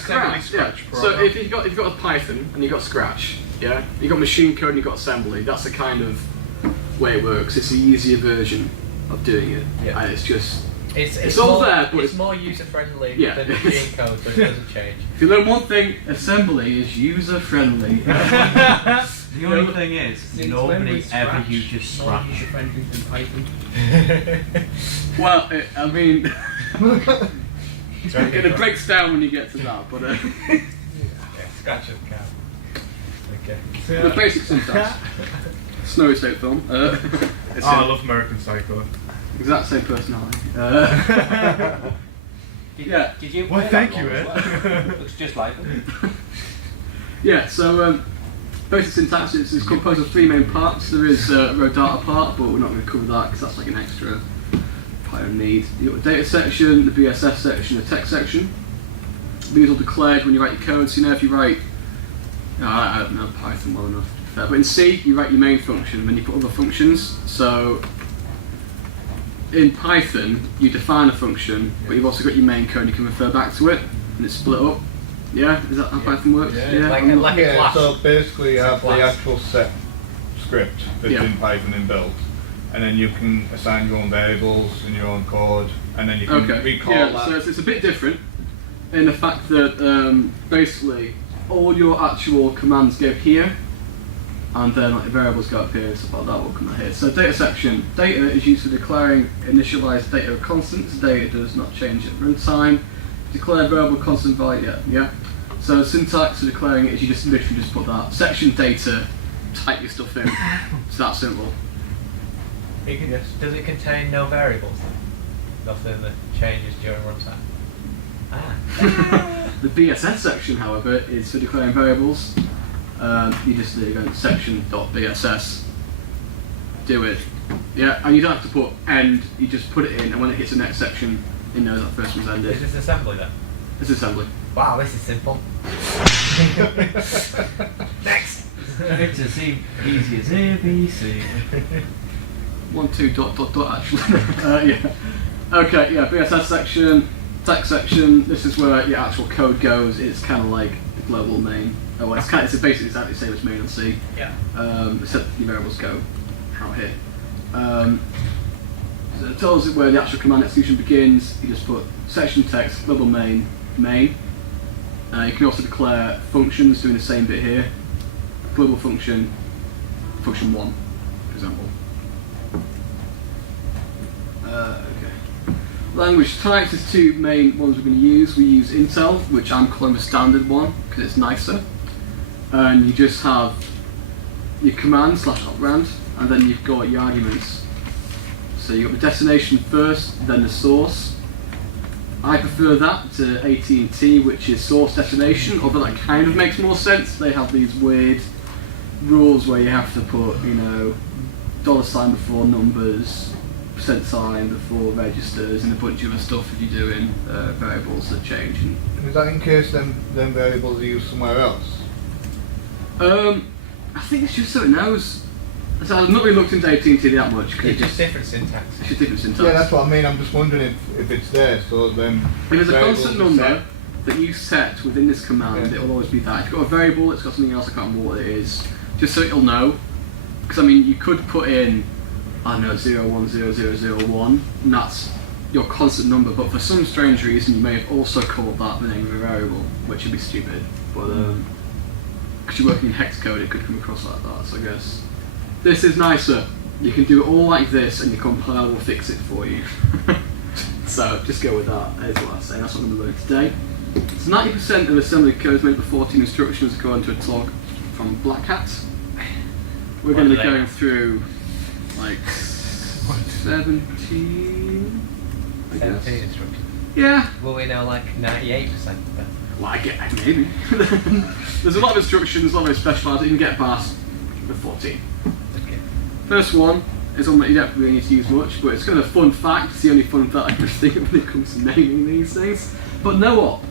Scratch, yeah. So if you've got a Python and you've got Scratch, yeah, you've got machine code and you've got assembly. That's the kind of way it works. It's the easier version of doing it. Yeah. And it's just It's all more, there, but it's more user friendly Yeah. than machine code, but it doesn't change. if you learn one thing, assembly is user friendly. The only thing is, Since when nobody was ever Scratch uses more Scratch. user-friendly than Python? Well, I mean, it breaks down when you get to that, but Yeah, Scratch and cow. Okay. the basic syntax. Snowy State film. It's I love American Psycho. exact same personality. Yeah. Did you Well, play thank that you, one as Ed. well? Looks just like them. Yeah, so basic syntax is composed of 3 main parts. There is a row data part, but we're not going to cover that because that's like an extra Python need. You've got the data section, the BSS section, the text section. These are declared when you write your code. So you know if you write, I don't know Python well enough, but in C you write your main function, then you put other functions. So in Python you define a function, but you've also got your main code. You can refer back to it, and it's split up. Yeah, is that how Python works? Yeah. Like a Yeah, class. so basically you have the Class. actual set script that's Yeah. in Python inbuilt, and then you can assign your own variables in your own code, and then you can Okay. recall Yeah, that. so it's a bit different in the fact that basically all your actual commands go here, and then like the variables go up here and stuff like that will come out here. So data section, data is used for declaring initialized data constants. Data does not change at runtime. Declare variable constant value, yeah. So syntax for declaring it is you just literally just put that section data, type your stuff in. It's that simple. Does it contain no variables then? Nothing that changes during runtime? Ah. The BSS section, however, is for declaring variables. You just there you go, section.bss. Do it. Yeah, and you don't have to put end, you just put it in, and when it hits the next section, it knows that first one's ended. Is this assembly then? It's assembly. Wow, this is simple. Next! It's as easy as ABC. 1, 2, ... actually. Yeah. Okay, yeah, BSS section, text section, this is where your actual code goes. It's kind of like the global main. Oh, well, it's basically exactly the same as main on C. Yeah. Except the variables go out here. So it tells it where the actual command execution begins. You just put section text, global main, main. You can also declare functions doing the same bit here. Global function, function 1, for example. Okay. Language types, there's two main ones we're going to use. We use Intel, which I'm calling the standard one because it's nicer. And you just have your command / operand, and then you've got your arguments. So you've got the destination first, then the source. I prefer that to AT&T, which is source destination, although that kind of makes more sense. They have these weird rules where you have to put, $sign before numbers, %sign before registers, and a bunch of other stuff if you're doing variables that change. And is that in case them variables are used somewhere else? I think it's just so it knows. So I've not really looked into AT&T that much. It's just different syntax. It's just different syntax. Yeah, that's what I mean. I'm just wondering if it's there, so then. If there's a variables constant are number set. that you set within this command, Yeah. it will always be that. If you've got a variable, it's got something else, I can't remember what it is, just so it'll know. Because, you could put in, 010001, and that's your constant number, but for some strange reason, you may have also called that the name of a variable, which would be stupid. But, because you're working in hex code, it could come across like that, so I guess. This is nicer. You can do it all like this, and your compiler will fix it for you. So just go with that. Is what I say. That's what I'm going to learn today. So 90% of assembly code is made up of 14 instructions, according to a talk from Black Hat. We're going to be going through like 17. I guess. 17 instructions. Yeah. Will we know like 98% of them? Well, I get maybe. There's a lot of instructions, a lot of specialised. You can get past the 14. Okay. First one is one that you don't really need to use much, but it's kind of a fun fact. It's the only fun fact I can think of when it comes to naming these things. But no op.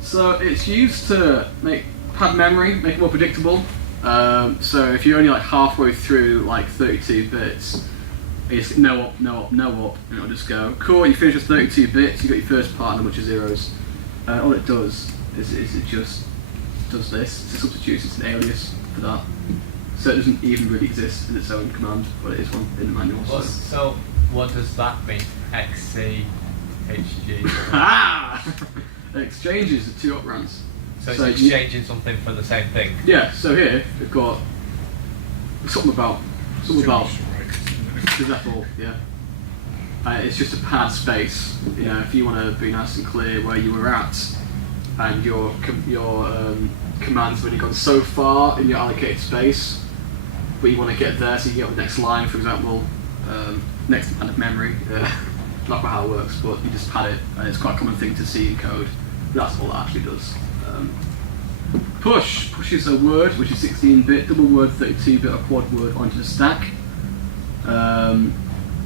So it's used to pad memory, make it more predictable. So if you're only like halfway through like 32 bits, it's no op, no op, no op, and it'll just go, cool, you finish with 32 bits, you got your first part and a bunch of zeros. All it does is it just does this. It substitutes, it's an alias for that. So it doesn't even really exist in its own command, but it is one in the manual. So what does that mean? XC, HG? Ah! Exchanges are two operands. So it's exchanging something for the same thing? Yeah, so here we've got something about example, yeah. It's just a pad space. If you want to be nice and clear where you were at, and your commands have only gone so far in your allocated space, but you want to get there, so you get the next line, for example, next pad of memory. Not quite how it works, but you just pad it, and it's quite a common thing to see in code. That's all it actually does. Push pushes a word, which is 16-bit, double word, 32-bit, or quad word onto the stack.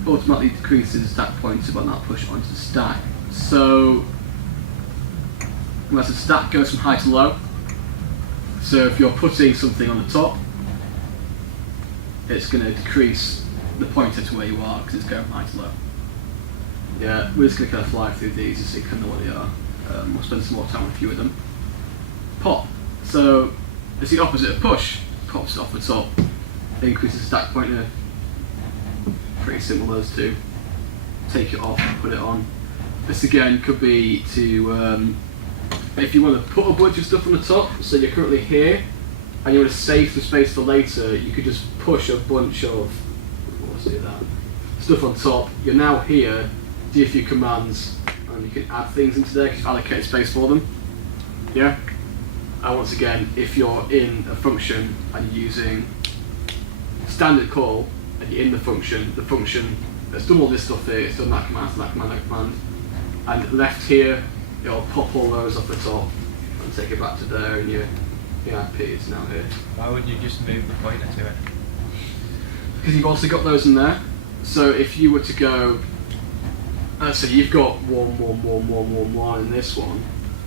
Automatically decreases the stack pointer by that push onto the stack. So, as the stack goes from high to low, so if you're putting something on the top, it's going to decrease the pointer to where you are because it's going from high to low. Yeah, we're just going to kind of fly through these so you can know what they are. We'll spend some more time on a few of them. Pop. So it's the opposite of push. Pops it off the top. Increases the stack pointer. Pretty simple, those two. Take it off and put it on. This again could be to if you want to put a bunch of stuff on the top. So you're currently here, and you want to save some space for later. You could just push a bunch of stuff on top. You're now here. Do a few commands. And you can add things into there because you've allocated space for them. Yeah? And once again, if you're in a function and you're using standard call and you're in the function has done all this stuff here, it's done that command, that command, that command, and left here, it'll pop all those off the top and take it back to there, and your IP is now here. Why wouldn't you just move the pointer to it? Because you've also got those in there. So if you were to go, so you've got 1, 1, 1, 1, 1, 1 in this one,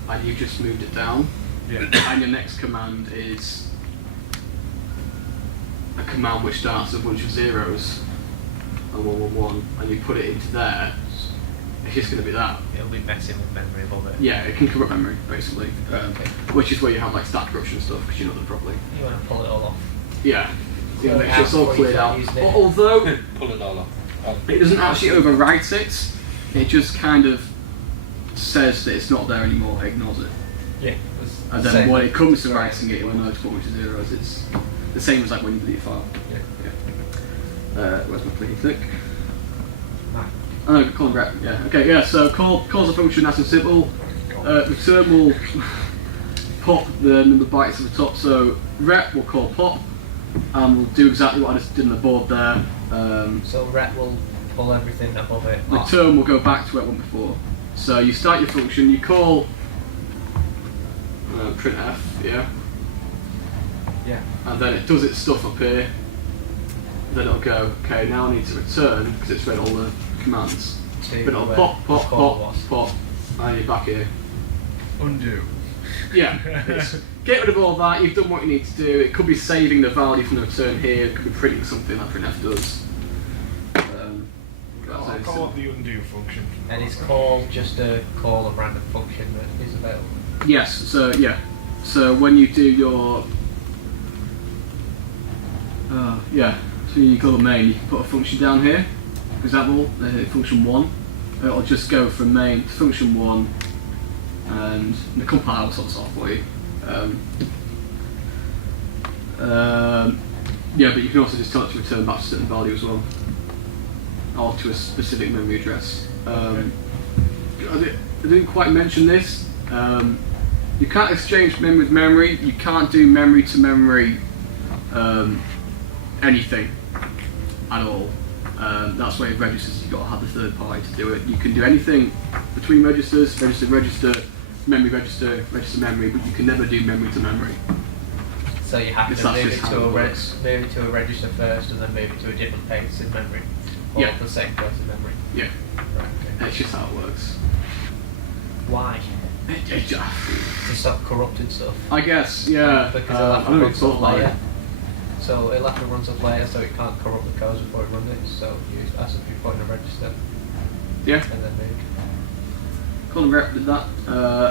and you've just moved it down, Yeah. and your next command is command which starts with a bunch of zeros and 111, and you put it into there, it's just going to be that. It'll be messing with memory above it. Yeah, it can corrupt memory basically, which is where you have like stack corruption and stuff because you're not done properly. You want to pull it all off. Yeah, you So make sure it's all before you cleared start out. using it. Although Pull it all off. it doesn't actually overwrite it, it just kind of says that it's not there anymore, ignores it. Yeah. And then when it comes to writing it, it will know to put which zeros. It's the same as like when you delete a file. Yeah. Where's my clean click? Right. Oh, no, call and rep. Yeah. Okay. Yeah. So calls a function nice and simple. Return will pop the number of bytes at the top. So rep will call pop, and we'll do exactly what I just did on the board there. So rep will pull everything above it. off. Return will go back to where it went before. So you start your function. You call printf. Yeah. Yeah. And then it does its stuff up here. Then it'll go, okay, now I need to return because it's read all the commands. To But it'll where pop, the pop, call pop, was. pop, and you're back here. Undo. Yeah. Get rid of all that, you've done what you need to do. It could be saving the value from the return here, it could be printing something like printf does. I'll call it the undo function. And is call just a call a random function that is available? Yes, so yeah. So when you do your so you call the main, you can put a function down here. For example, function 1. It'll just go from main to function 1 and the compile will sort this off for you. Yeah, but you can also just tell it to return back to a certain value as well. Or to a specific memory address. I didn't quite mention this. You can't exchange memory with memory. You can't do memory to memory anything at all. That's why registers you've got to have the third party to do it. You can do anything between registers, register, memory register, register memory, but you can never do memory to memory. So you have It's to move actually it how to it a works. move it to a register first, and then move it to a different place in memory, or Yeah. the same place in memory. Yeah, Right. Okay. that's just how it works. Why? To stop corrupted stuff. I guess, yeah. Because it'll have I to never run thought some about layer. it. So it'll have to run some layer, so it can't corrupt the codes before it runs it. So you that's if you put in a register Yeah, and then move. Colin Rep did that.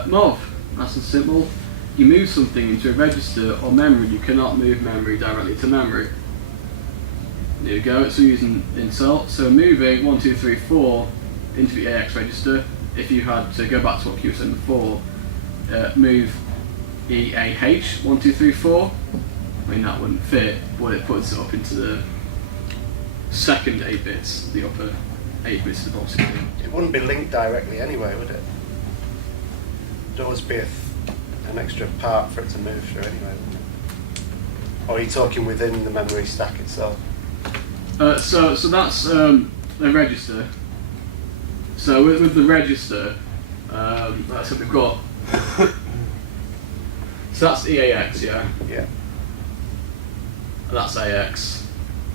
Mov, nice and simple. You move something into a register or memory, you cannot move memory directly to memory. There you go, it's using insult. So moving 1, 2, 3, 4 into the AX register, if you had to go back to what you were saying before, move EAH 1, 2, 3, 4. I mean that wouldn't fit, but it puts it up into the second 8 bits, the upper 8 bits of the bottom 16. It wouldn't be linked directly anyway, would it? There'd always be an extra part for it to move through anyway, wouldn't it? Or are you talking within the memory stack itself? So that's the register. So with the register, that's what we've got. So that's EAX, yeah? Yeah. And that's AX.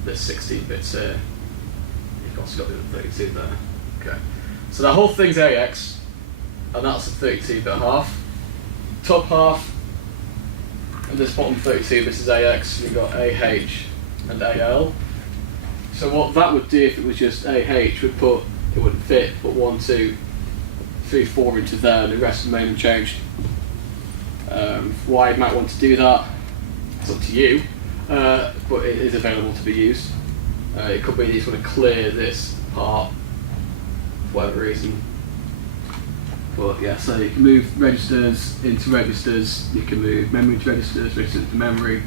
There's 16 bits here. You've also got the other 32 there. Okay. So that whole thing's AX, and that's the 32-bit half. Top half, and this bottom 32 bits is AX, and you've got AH and AL. So what that would do if it was just AH would put, it wouldn't fit, put 1, 2, 3, 4 into there, and the rest remain unchanged. Why you might want to do that, it's up to you, but it is available to be used. It could be you just want to clear this part for whatever reason. But yeah, so you can move registers into registers, you can move memory to registers, registers to memory,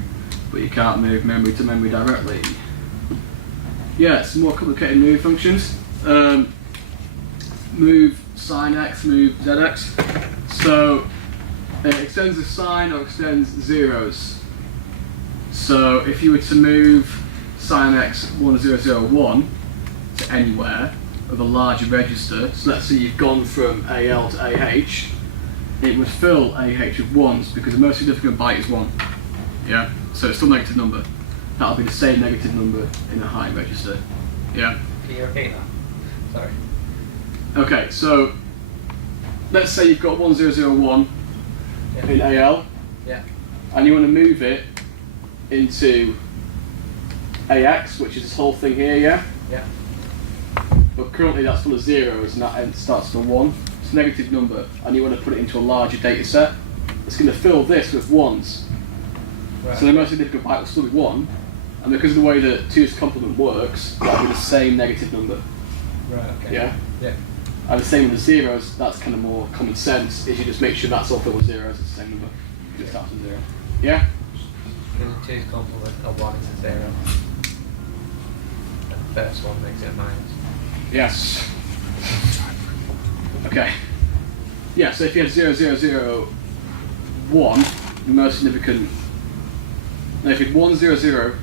but you can't move memory to memory directly. Yeah, some more complicated move functions. Move sin x, move zx. So it extends the sign or extends zeros. So if you were to move sin x 1001 to anywhere of a larger register, so let's say you've gone from AL to AH, it would fill AH with ones because the most significant byte is 1. Yeah, so it's still a negative number. That'll be the same negative number in a high register. Yeah. Can you repeat that? Sorry. Okay, so let's say you've got 1001 Yeah. in AL, Yeah. and you want to move it into AX, which is this whole thing here, yeah? Yeah. But currently that's full of zeros and that end starts with a 1. It's a negative number and you want to put it into a larger data set. It's going to fill this with 1s. Right. So the most significant byte will still be 1. And because of the way that 2's complement works, that'll be the same negative number. Right, okay. Yeah? Yeah. And the same with the zeros, that's kind of more common sense, is you just make sure that's all filled with zeros, it's the same number. It just starts with 0. Yeah? Because 2's complement of 1 is a 0. The first one makes it a minus. Yes. Okay. Yeah, so if you had 0, 0, 0, 1, the most significant. Now if you had 1, 0, 0,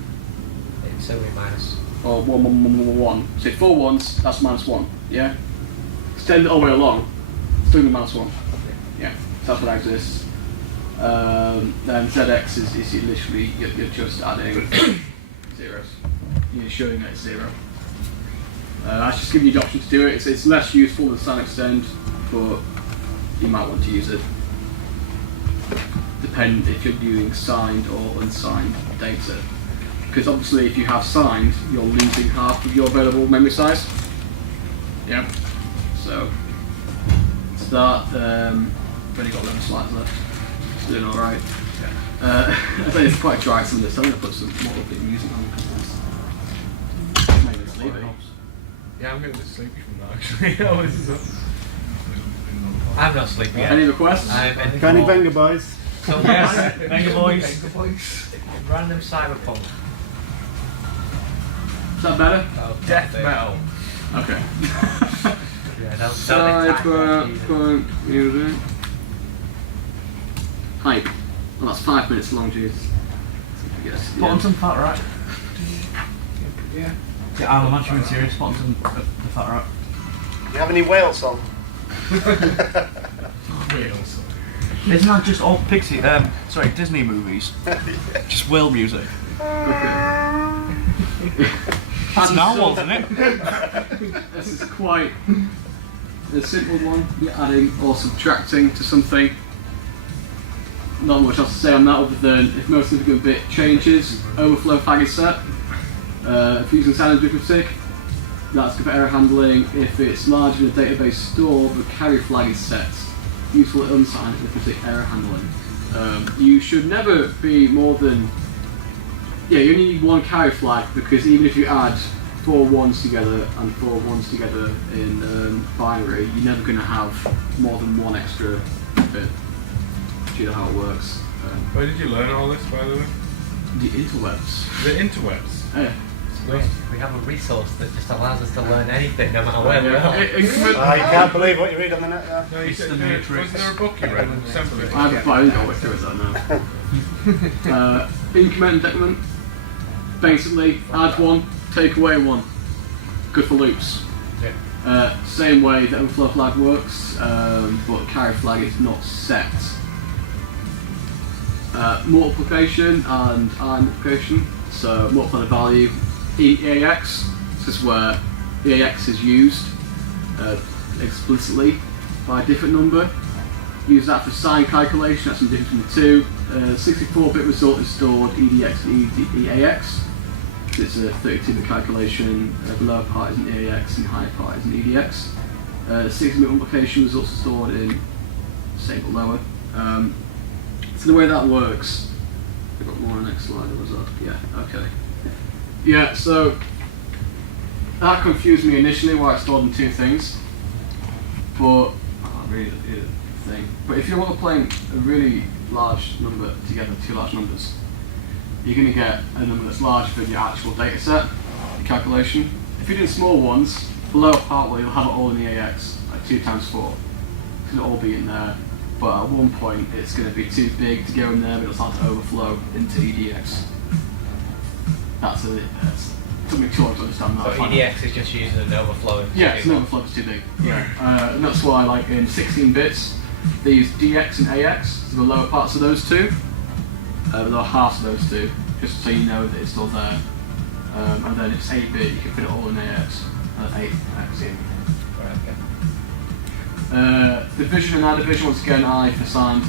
It's so we minus. or 1, 1, 1, 1, 1, so 4 ones, that's minus 1. Yeah? Extend it all the way along, still going to be minus 1. Yeah, so that's what exists. Then ZX is literally, you're just adding zeros. You're showing that it's 0. That's just giving you the option to do it. It's less useful than sign extend, but you might want to use it. Depend if you're using signed or unsigned data. Because obviously if you have signed, you're losing half of your available memory size. Yeah. So start. I've only got 11 slides left. It's doing all right. I think it's quite dry some of this. I'm going to put some more upbeat music on. Maybe it's sleepy. Yeah, I'm getting a bit sleepy from that actually. Oh, this is I'm not sleeping yet. Any requests? Can you Venga boys? So Yes, Venga boys. Random cyberpunk. Is that better? Oh, death metal. Okay. Yeah, don't attack me. Cyberpunk music. Hype. Well, that's 5 minutes long, jeez. Yes. Put on some fat rat. Yeah. Yeah, I'm actually being serious. Put on some the fat rat. You have any whale song? Wheels. Isn't that just all Pixie? Disney movies. Just whale music. That's narwhals, isn't it? This is quite a simple one. You're adding or subtracting to something. Not much else to say on that other than if most significant bit changes, overflow flag is set. If you're using standard arithmetic, that's good for error handling. If it's large in a database store, the carry flag is set. Useful unsigned arithmetic error handling. You should never be more than. Yeah, you only need one carry flag because even if you add 4 1s together and 4 1s together in binary, you're never going to have more than one extra bit. Do you know how it works? Where did you learn all this, by the way? The interwebs. The interwebs. Yeah. We have a resource that just allows us to learn anything, no matter where we are. You can't believe what you read on the net now. No, you said the Matrix. wasn't there a book you read? Assembly. I haven't got what through that now. Increment and decrement. Basically, add 1, take away 1. Good for loops. Yeah. Same way that overflow flag works, but carry flag is not set. Multiplication and multiplication. So multiply the value. EAX. This is where EAX is used explicitly by a different number. Use that for sign calculation. That's the difference between the two. 64-bit result is stored EDX and EAX. It's a 32-bit calculation. The lower part is an EAX and the higher part is an EDX. 60-bit multiplication results are stored in same but lower. So the way that works, I've got more on the next slide. Was that? Yeah. Okay. Yeah. So that confused me initially why it's stored in 2 things, but really the thing. But if you want to play a really large number together, 2 large numbers, you're going to get a number that's larger than your actual data set, your calculation. If you're doing small ones, the lower part, well, you'll have it all in the AX, like 2 times 4. It's going to all be in there, but at one point it's going to be too big to go in there, but it'll start to overflow into EDX. That's it. Took me too long to understand that. So EDX is just using an overflow. Yeah, it's an overflow is too big. Yeah. And that's why, like in 16 bits, they use DX and AX, so the lower parts of those two. The lower halves of those two, just so you know that it's still there. And then if it's 8-bit, you can fit it all in AX. 8x in. Right, okay. Division and addition, once again, I for signed.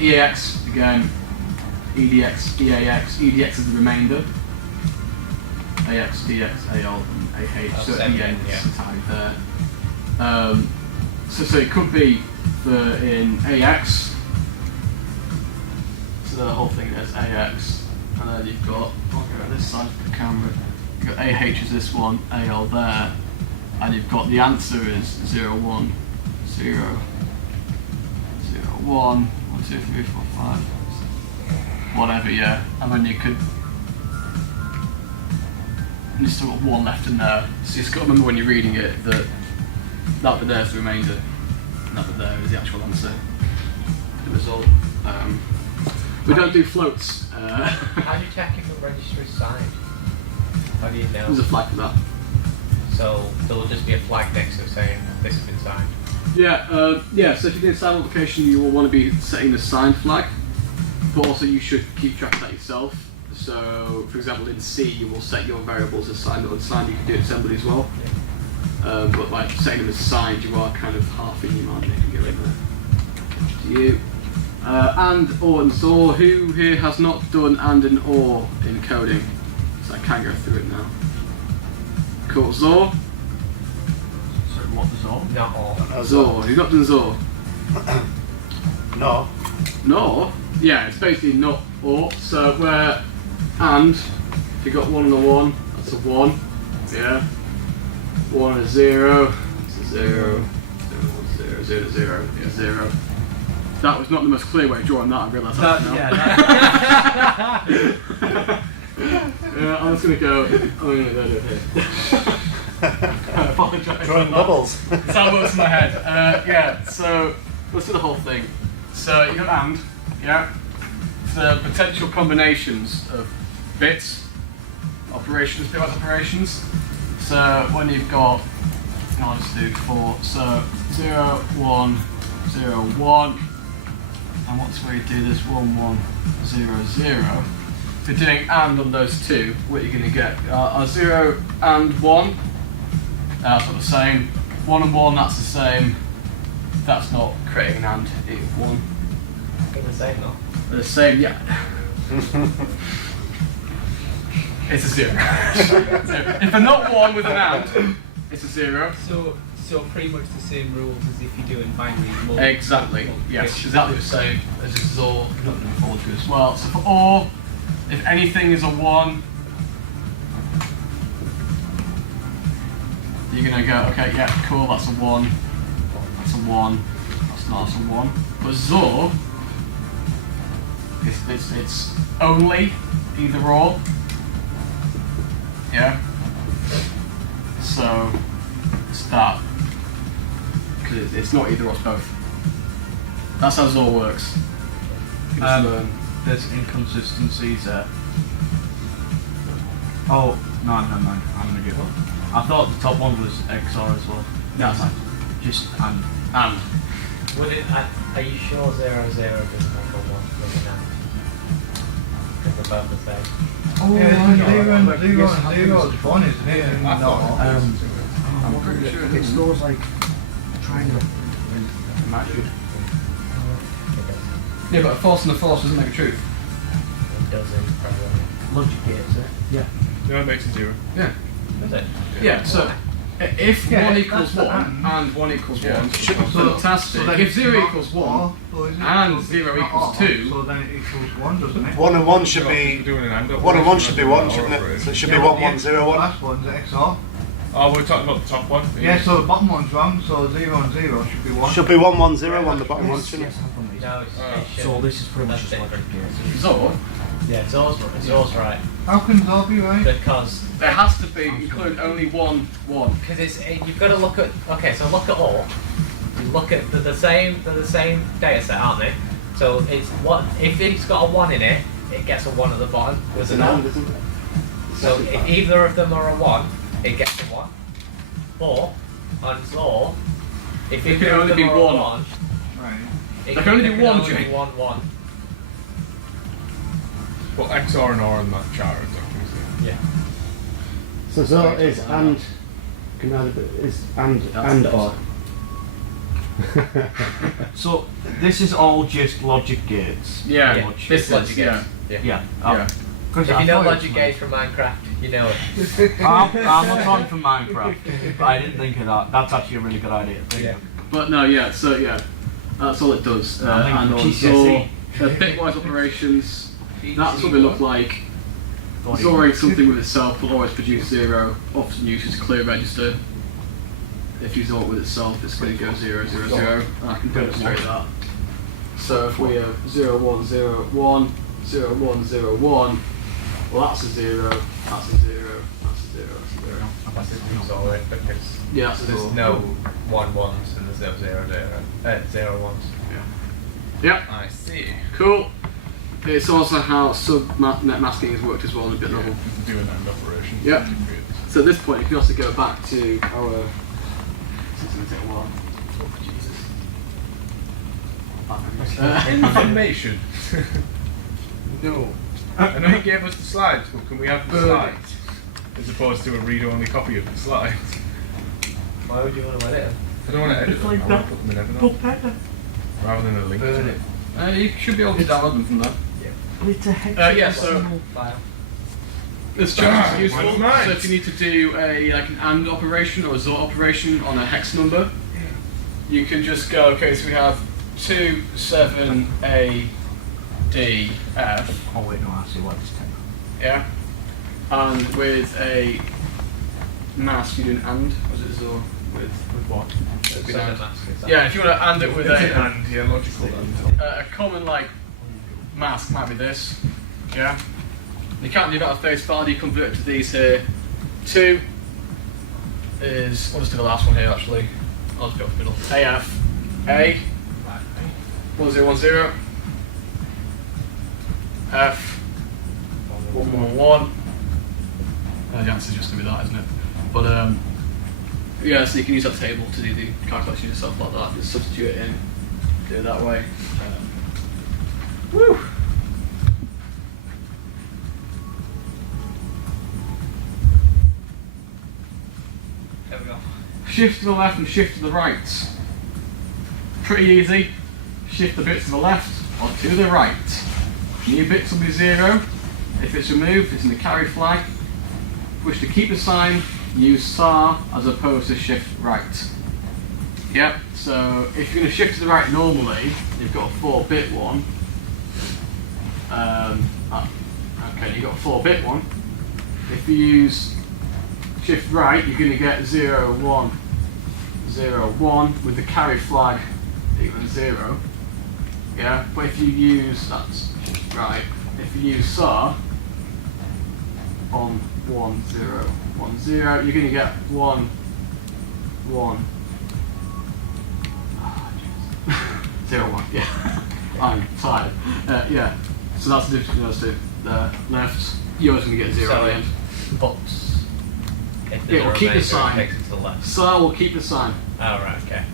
EAX, again, EDX, EAX. EDX is the remainder. AX, DX, AL, and AH. So at the end, yeah. it's tied there. So it could be in AX. So the whole thing is AX, and then you've got, I'll go on this side of the camera, you've got AH is this one, AL there, and you've got the answer is 0, 1, 0, 0, 1, 1, 2, 3, 4, 5, whatever, yeah. And then you could, and you've still got 1 left in there, so you've got to remember when you're reading it that that bit there is the remainder, and that bit there is the actual answer, the result. We don't do floats. How do you check if a register is signed? How do you know? There's a flag for that. So there will just be a flag next to it saying this has been signed. Yeah. So if you're doing sign application, you will want to be setting the signed flag, but also you should keep track of that yourself. So, for example, in C, you will set your variables as signed or unsigned. You can do it assembly as well. But by setting them as signed, you are kind of half in your mind. You can get rid of that. To you. And, or, and so. Who here has not done and or in coding? So I can go through it now. Cool. Zor? So what was all? Not all. Zor. You've not done Zor? No. No? Yeah, it's basically not or. So where and, if you got 1 and a 1, that's a 1. Yeah. 1 and a 0, it's a 0. 0, 0, 0, yeah, 0. That was not the most clear way of drawing that, I realise that now. Yeah, I'm just going to go do it here. I apologise. Drawing bubbles. That's how it works in my head. Yeah, so let's do the whole thing. So you got and, yeah. The potential combinations of bits, operations, bitwise operations. So when you've got, I'll just do 4. So 0, 1, 0, 1. And what's where you do this 1, 1, 0, 0. If you're doing and on those two, what you're going to get are 0 and 1. That's not the same. 1 and 1, that's the same. That's not creating an and, it's 1. They're the same though. They're the same, yeah. It's a 0. So if they're not 1 with an and, it's a 0. So pretty much the same rules as if you're doing binary multiple. Exactly, yes, exactly the same as this is all not going to forward to as well. So for or, if anything is a 1, you're going to go, okay, yeah, cool, that's a 1, that's a 1, that's not a 1. But Zor, it's only either or. Yeah. So it's that. Because it's not either or, it's both. That's how Zor works. You just learn. There's inconsistencies there. Oh, no, never mind. I'm gonna give up. I thought the top one was XOR as well. That's it. Just and. And. Would it? Are you sure 0, 0 doesn't make a 1 with an and? Because they're both the same. Oh, yeah, zero is fun, isn't it? And I'm pretty sure It's those like triangle. Yeah, but a false and a false doesn't make a truth. It doesn't probably. Logic gates, yeah. No, it makes it 0. Yeah. Does it? Yeah, so if Yeah, 1 equals that's 1 the and 1 equals 1, So- fantastic. so then If it's 0 not equals 1 or, is it? and So 0 it's not equals or, 2, so then it equals 1, doesn't it? 1 and 1 should You're be. doing an and 1 and 1 should be 1, operation, shouldn't it? operation. So it should Yeah, be but 1, 1, 0, The 1. last one's XOR. Oh, we're talking about the top one. Yeah, so the bottom one's wrong, so 0 and 0 should be 1. Should be 1, 1, 0 on the bottom one, shouldn't it? No, it's it So should. this is pretty much That's just like different. Zor, Yeah, Zor's right. How can Zor be right? Because there has to be include only 1, 1. you've got to look at, okay, so look at all. You look at, they're the same data set, aren't they? So it's what, if it's got a 1 in it, it gets a 1 at the bottom. It's With an a and, 0. isn't it? So if either of them are a 1, it gets a 1. Or, on Zor, if It either can of only them be are a 1. 1, Right. There can only be one, only Jake. 1, 1. Well, XOR and OR in that chart are exactly the same. Yeah. So Zor is and. Can either be, is and or. So this is all just logic gates. Yeah, pretty much. this Logic yeah. gates. Yeah. Yeah. Because If you know logic gates from Minecraft, you know it. I'm not on from Minecraft, but I didn't think of that. That's actually a really good idea. Yeah. But no, yeah. So yeah, that's all it does. I And think on GCSE. Zor, bitwise operations, that's what they look like. Zoring something with itself will always produce 0. Often used as a clear register. If you Zor it with itself, it's going to go 0, 0, 0. And I can demonstrate that. So if we have 0, 1, 0, 1, 0, 1, 0, 1, well that's a 0, that's a 0, that's a 0, that's a 0. Unless it's resolve it because Yeah, that's a there's 0. no 1 1s and there's no 0 0 1s. Yep, I see. cool. It's also how sub-net masking has worked as well in a bit level. Do an end operation. Yeah. So at this point, you can also go back to our. It's going to take a while. Oh, Jesus. Information. No. I know you gave us the slides, but can we have the slides as opposed to a read-only copy of the slides? Why would you want to edit them? I don't want to edit It's them. like I want to put them in Evernote rather than a link Burn to it. it. You should be able to download them from there. It's a hexadecimal Yeah, so File. this chart is useful. Mine's mine. So if you need to do like an AND operation or a XOR operation on a hex number, you can just go. Okay, so we have 2, 7, A, D, F. Oh wait, no, I see what this type. Yeah. And with a mask, you do an AND. Or is it XOR with what? It's not a mask, it's Yeah, if you want to AND it with It's a and yeah, logical and. a common like mask might be this. Yeah. You can't do that with face value. You convert it to these here. 2 is. I'll just do the last one here actually. I'll just go for the middle. AF A 1010 F 111. The answer's just gonna be that, isn't it? But yeah, so you can use that table to do the calculation yourself like that. Just substitute it in. Do it that way. Woo! There we go. Shift to the left and shift to the right. Pretty easy. Shift the bit to the left or to the right. New bits will be 0. If it's removed, it's in the carry flag. If you wish to keep the sign, use SAR as opposed to shift right. Yep, so if you're going to shift to the right normally, you've got a 4-bit one. Okay, you've got a 4-bit one. If you use shift right, you're going to get 0, 1, 0, 1 with the carry flag equaling 0. Yeah, but if you use, that's right, if you use SAR on 1, 0, 1, 0, you're going to get 1, 1, 0, 1, yeah. I'm tired. Yeah, so that's the difference between those two. Left, you're always going to get 0 at the end. But if Yeah, we'll keep the remainder, sign. it takes it to the left. SAR will keep the sign. Oh, right, okay.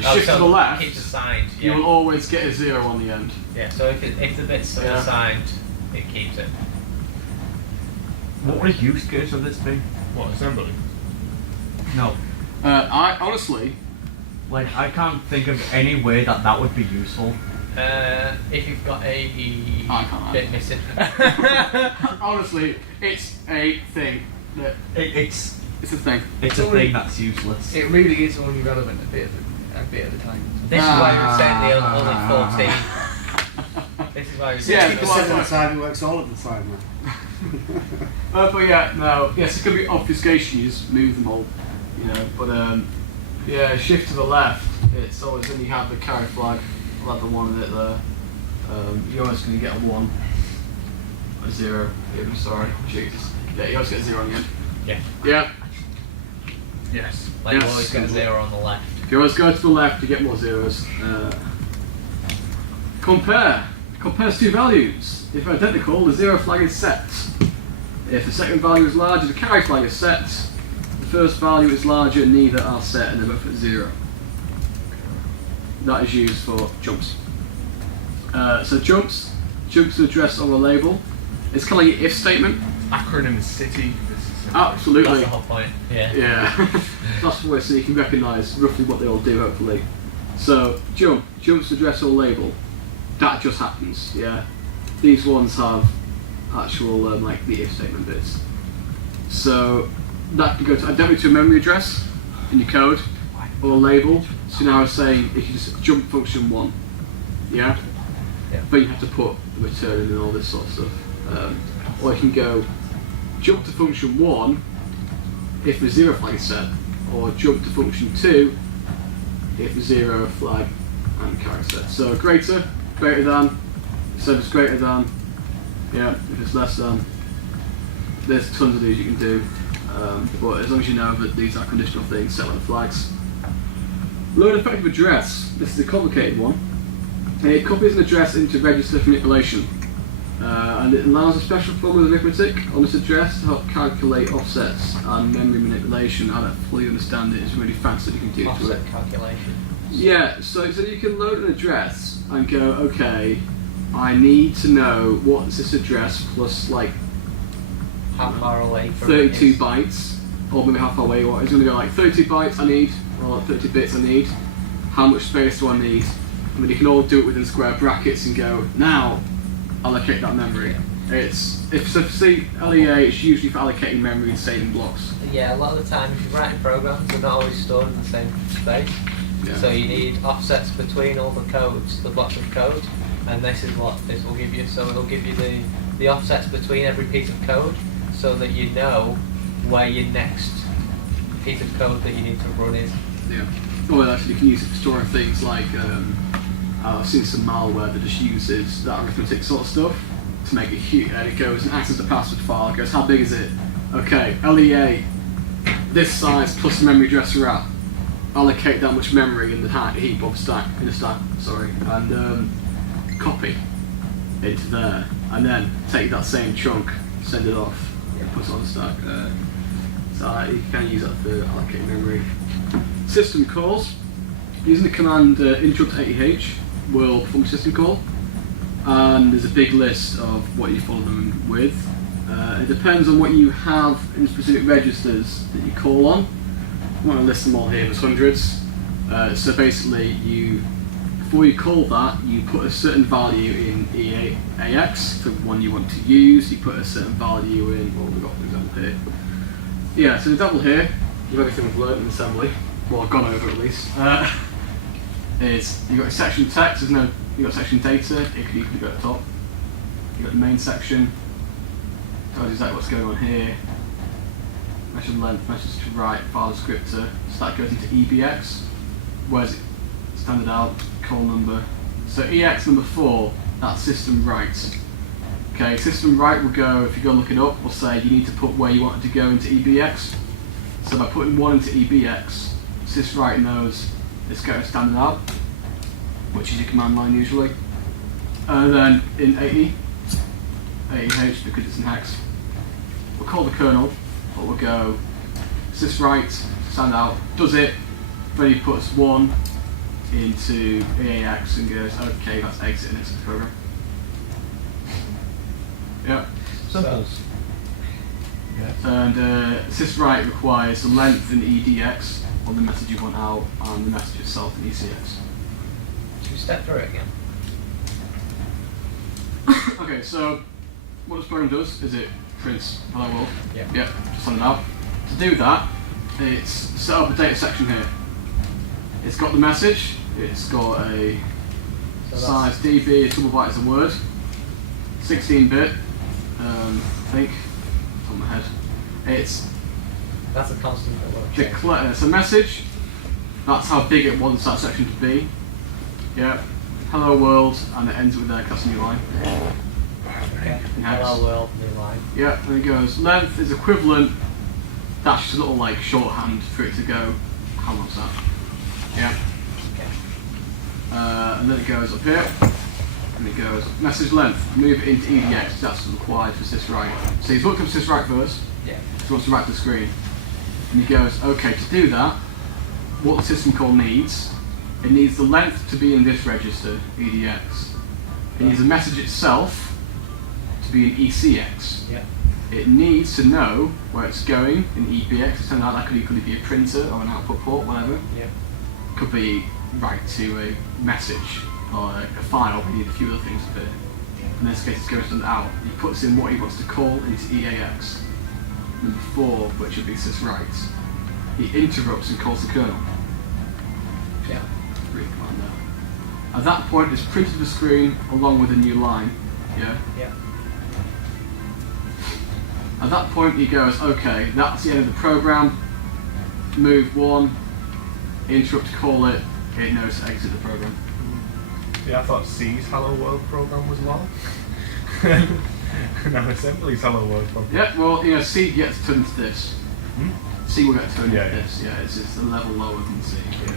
Shift so to the left, Keep the sign. you Yeah. will always get a 0 on the end. Yeah. So if the bit's Yeah. assigned, it keeps it. What would a use case of this be? What, assembly? No. I honestly, Like, I can't think of any way that that would be useful. If you've got a I can't bit missing. honestly, it's a thing. That It's it's a thing. it's a thing that's useless. It really is only relevant a bit at a time. This is why we're saying the only 14. This is why we're saying Yeah, the 50% only of the time it works all of the time. But yeah, no, yes, it could be obfuscation. You just move them all, you know. But yeah, shift to the left. It's always when you have the carry flag, like the one in it there. You're always going to get a 1, a 0. I'm sorry, Jesus. Yeah, you always get a 0 on the end. Yeah. Yeah. Yes. Like you Yes. always get a 0 on the left. If you always go to the left, you get more zeros. Compare. Compares two values. If identical, the 0 flag is set. If the second value is larger, the carry flag is set. The first value is larger, neither are set, and they're both at 0. That is used for jumps. So jumps to address or a label. It's kind of like an if statement. Acronym is city. This is That's Absolutely. the whole point. Yeah. Yeah. That's the way so you can recognise roughly what they all do, hopefully. So jumps to address or label. That just happens, yeah. These ones have actual like the if statement bits. So that can go directly to a memory address in your code or a label. So now I was saying if you just jump function 1, yeah? But you have to put the return in and all this sort of stuff. Or you can go jump to function 1 if the 0 flag is set, or jump to function 2 if the 0 flag and character set. So greater than, so if it's greater than, yeah, if it's less than. There's tons of these you can do, but as long as you know that these are conditional things, set like flags. Load effective address. This is a complicated one. It copies an address into register for manipulation, and it allows a special form of arithmetic on this address to help calculate offsets and memory manipulation. I don't fully understand it. It's really fancy that you can do to it. Offset calculation. Yeah, so you can load an address and go, okay, I need to know what's this address plus like How far away from 32 it is. bytes, or maybe how far away you are. It's going to go like 32 bytes I need, or like 30 bits I need. How much space do I need? I mean, you can all do it within square brackets and go, now allocate that memory. See, LEA, it's usually for allocating memory and saving blocks. Yeah, a lot of the time if you're writing programs, they're not always stored in the same space. Yeah. So you need offsets between all the codes, the blocks of code, and this is what this will give you. So it'll give you the offsets between every piece of code, so that you know where your next piece of code that you need to run is. Yeah. Well, actually, you can use it for storing things like I've seen some malware that just uses that arithmetic sort of stuff to make it huge. And it goes and accesses the password file. It goes, how big is it? Okay, LEA, this size plus the memory address you're at. Allocate that much memory in the heap of stack, and copy into there, and then take that same chunk, send it off, and put it on the stack. So you can use that for allocating memory. System calls. Using the command interrupt AEH will perform a system call, and there's a big list of what you follow them with. It depends on what you have in specific registers that you call on. I want to list them all here, there's hundreds. So basically, before you call that, you put a certain value in EAX for the one you want to use. You put a certain value in, what have we got for example here? Yeah, so the example here, with everything we've learned in assembly, well I've gone over at least, is you've got a section text, you've got section data, it could equally go at the top. You've got the main section, tells you exactly what's going on here. Message length, message to write, file descriptor, so that goes into EBX. Where's it standard out, call number. So EX number 4, that's system write. Okay, system write will go, if you go look it up, will say you need to put where you want it to go into EBX. So by putting 1 into EBX, syswrite knows it's going to standard out, which is your command line usually. And then in AEH, because it's in hex, we'll call the kernel, but we'll go syswrite, stand out, does it, then he puts 1 into EAX and goes, okay, that's exit and it's the program. Yeah. Simples. And syswrite requires the length in EDX on the message you want out and the message itself in ECX. Should we step through it again? Okay, so what this program does is it prints hello world. Yeah. Yep, just send it out. To do that, it's set up a data section here. It's got the message, it's got a size dB, a double bytes a word, 16-bit, I think, top of my head. That's a constant that won't change. It's a message, that's how big it wants that section to be. Yeah, hello world, and it ends with a custom new line. Yeah. In hex. Hello world, new line. Yeah, and it goes, length is equivalent, that's just a little like shorthand for it to go, how long's that? Yeah. Okay. And then it goes up here, and it goes, message length, move it into EDX, that's required for syswrite. So he's looked up syswrite first, Yeah. he wants to write to the screen. And he goes, okay, to do that, what the system call needs, it needs the length to be in this register, EDX. It needs the message itself to be in ECX. Yeah. It needs to know where it's going in EBX. It turns out that could equally be a printer or an output port, whatever. Yeah. Could be write to a message or a file. We need a few other things to do. in this case it's going to an out, he puts in what he wants to call into EAX. Number 4, which would be syswrite. He interrupts and calls the kernel. Yeah. Read the command now. At that point, it's printed to the screen along with a new line. Yeah. Yeah. At that point, he goes, okay, that's the end of the program. Move 1, interrupt, call it. It knows to exit the program. Yeah, I thought C's Hello World program was long. Now Assembly's Hello World program. Yeah, well, C gets turned into this. Hmm? C will get turned Yeah, into yeah. this. Yeah, it's a level lower than C. Yeah.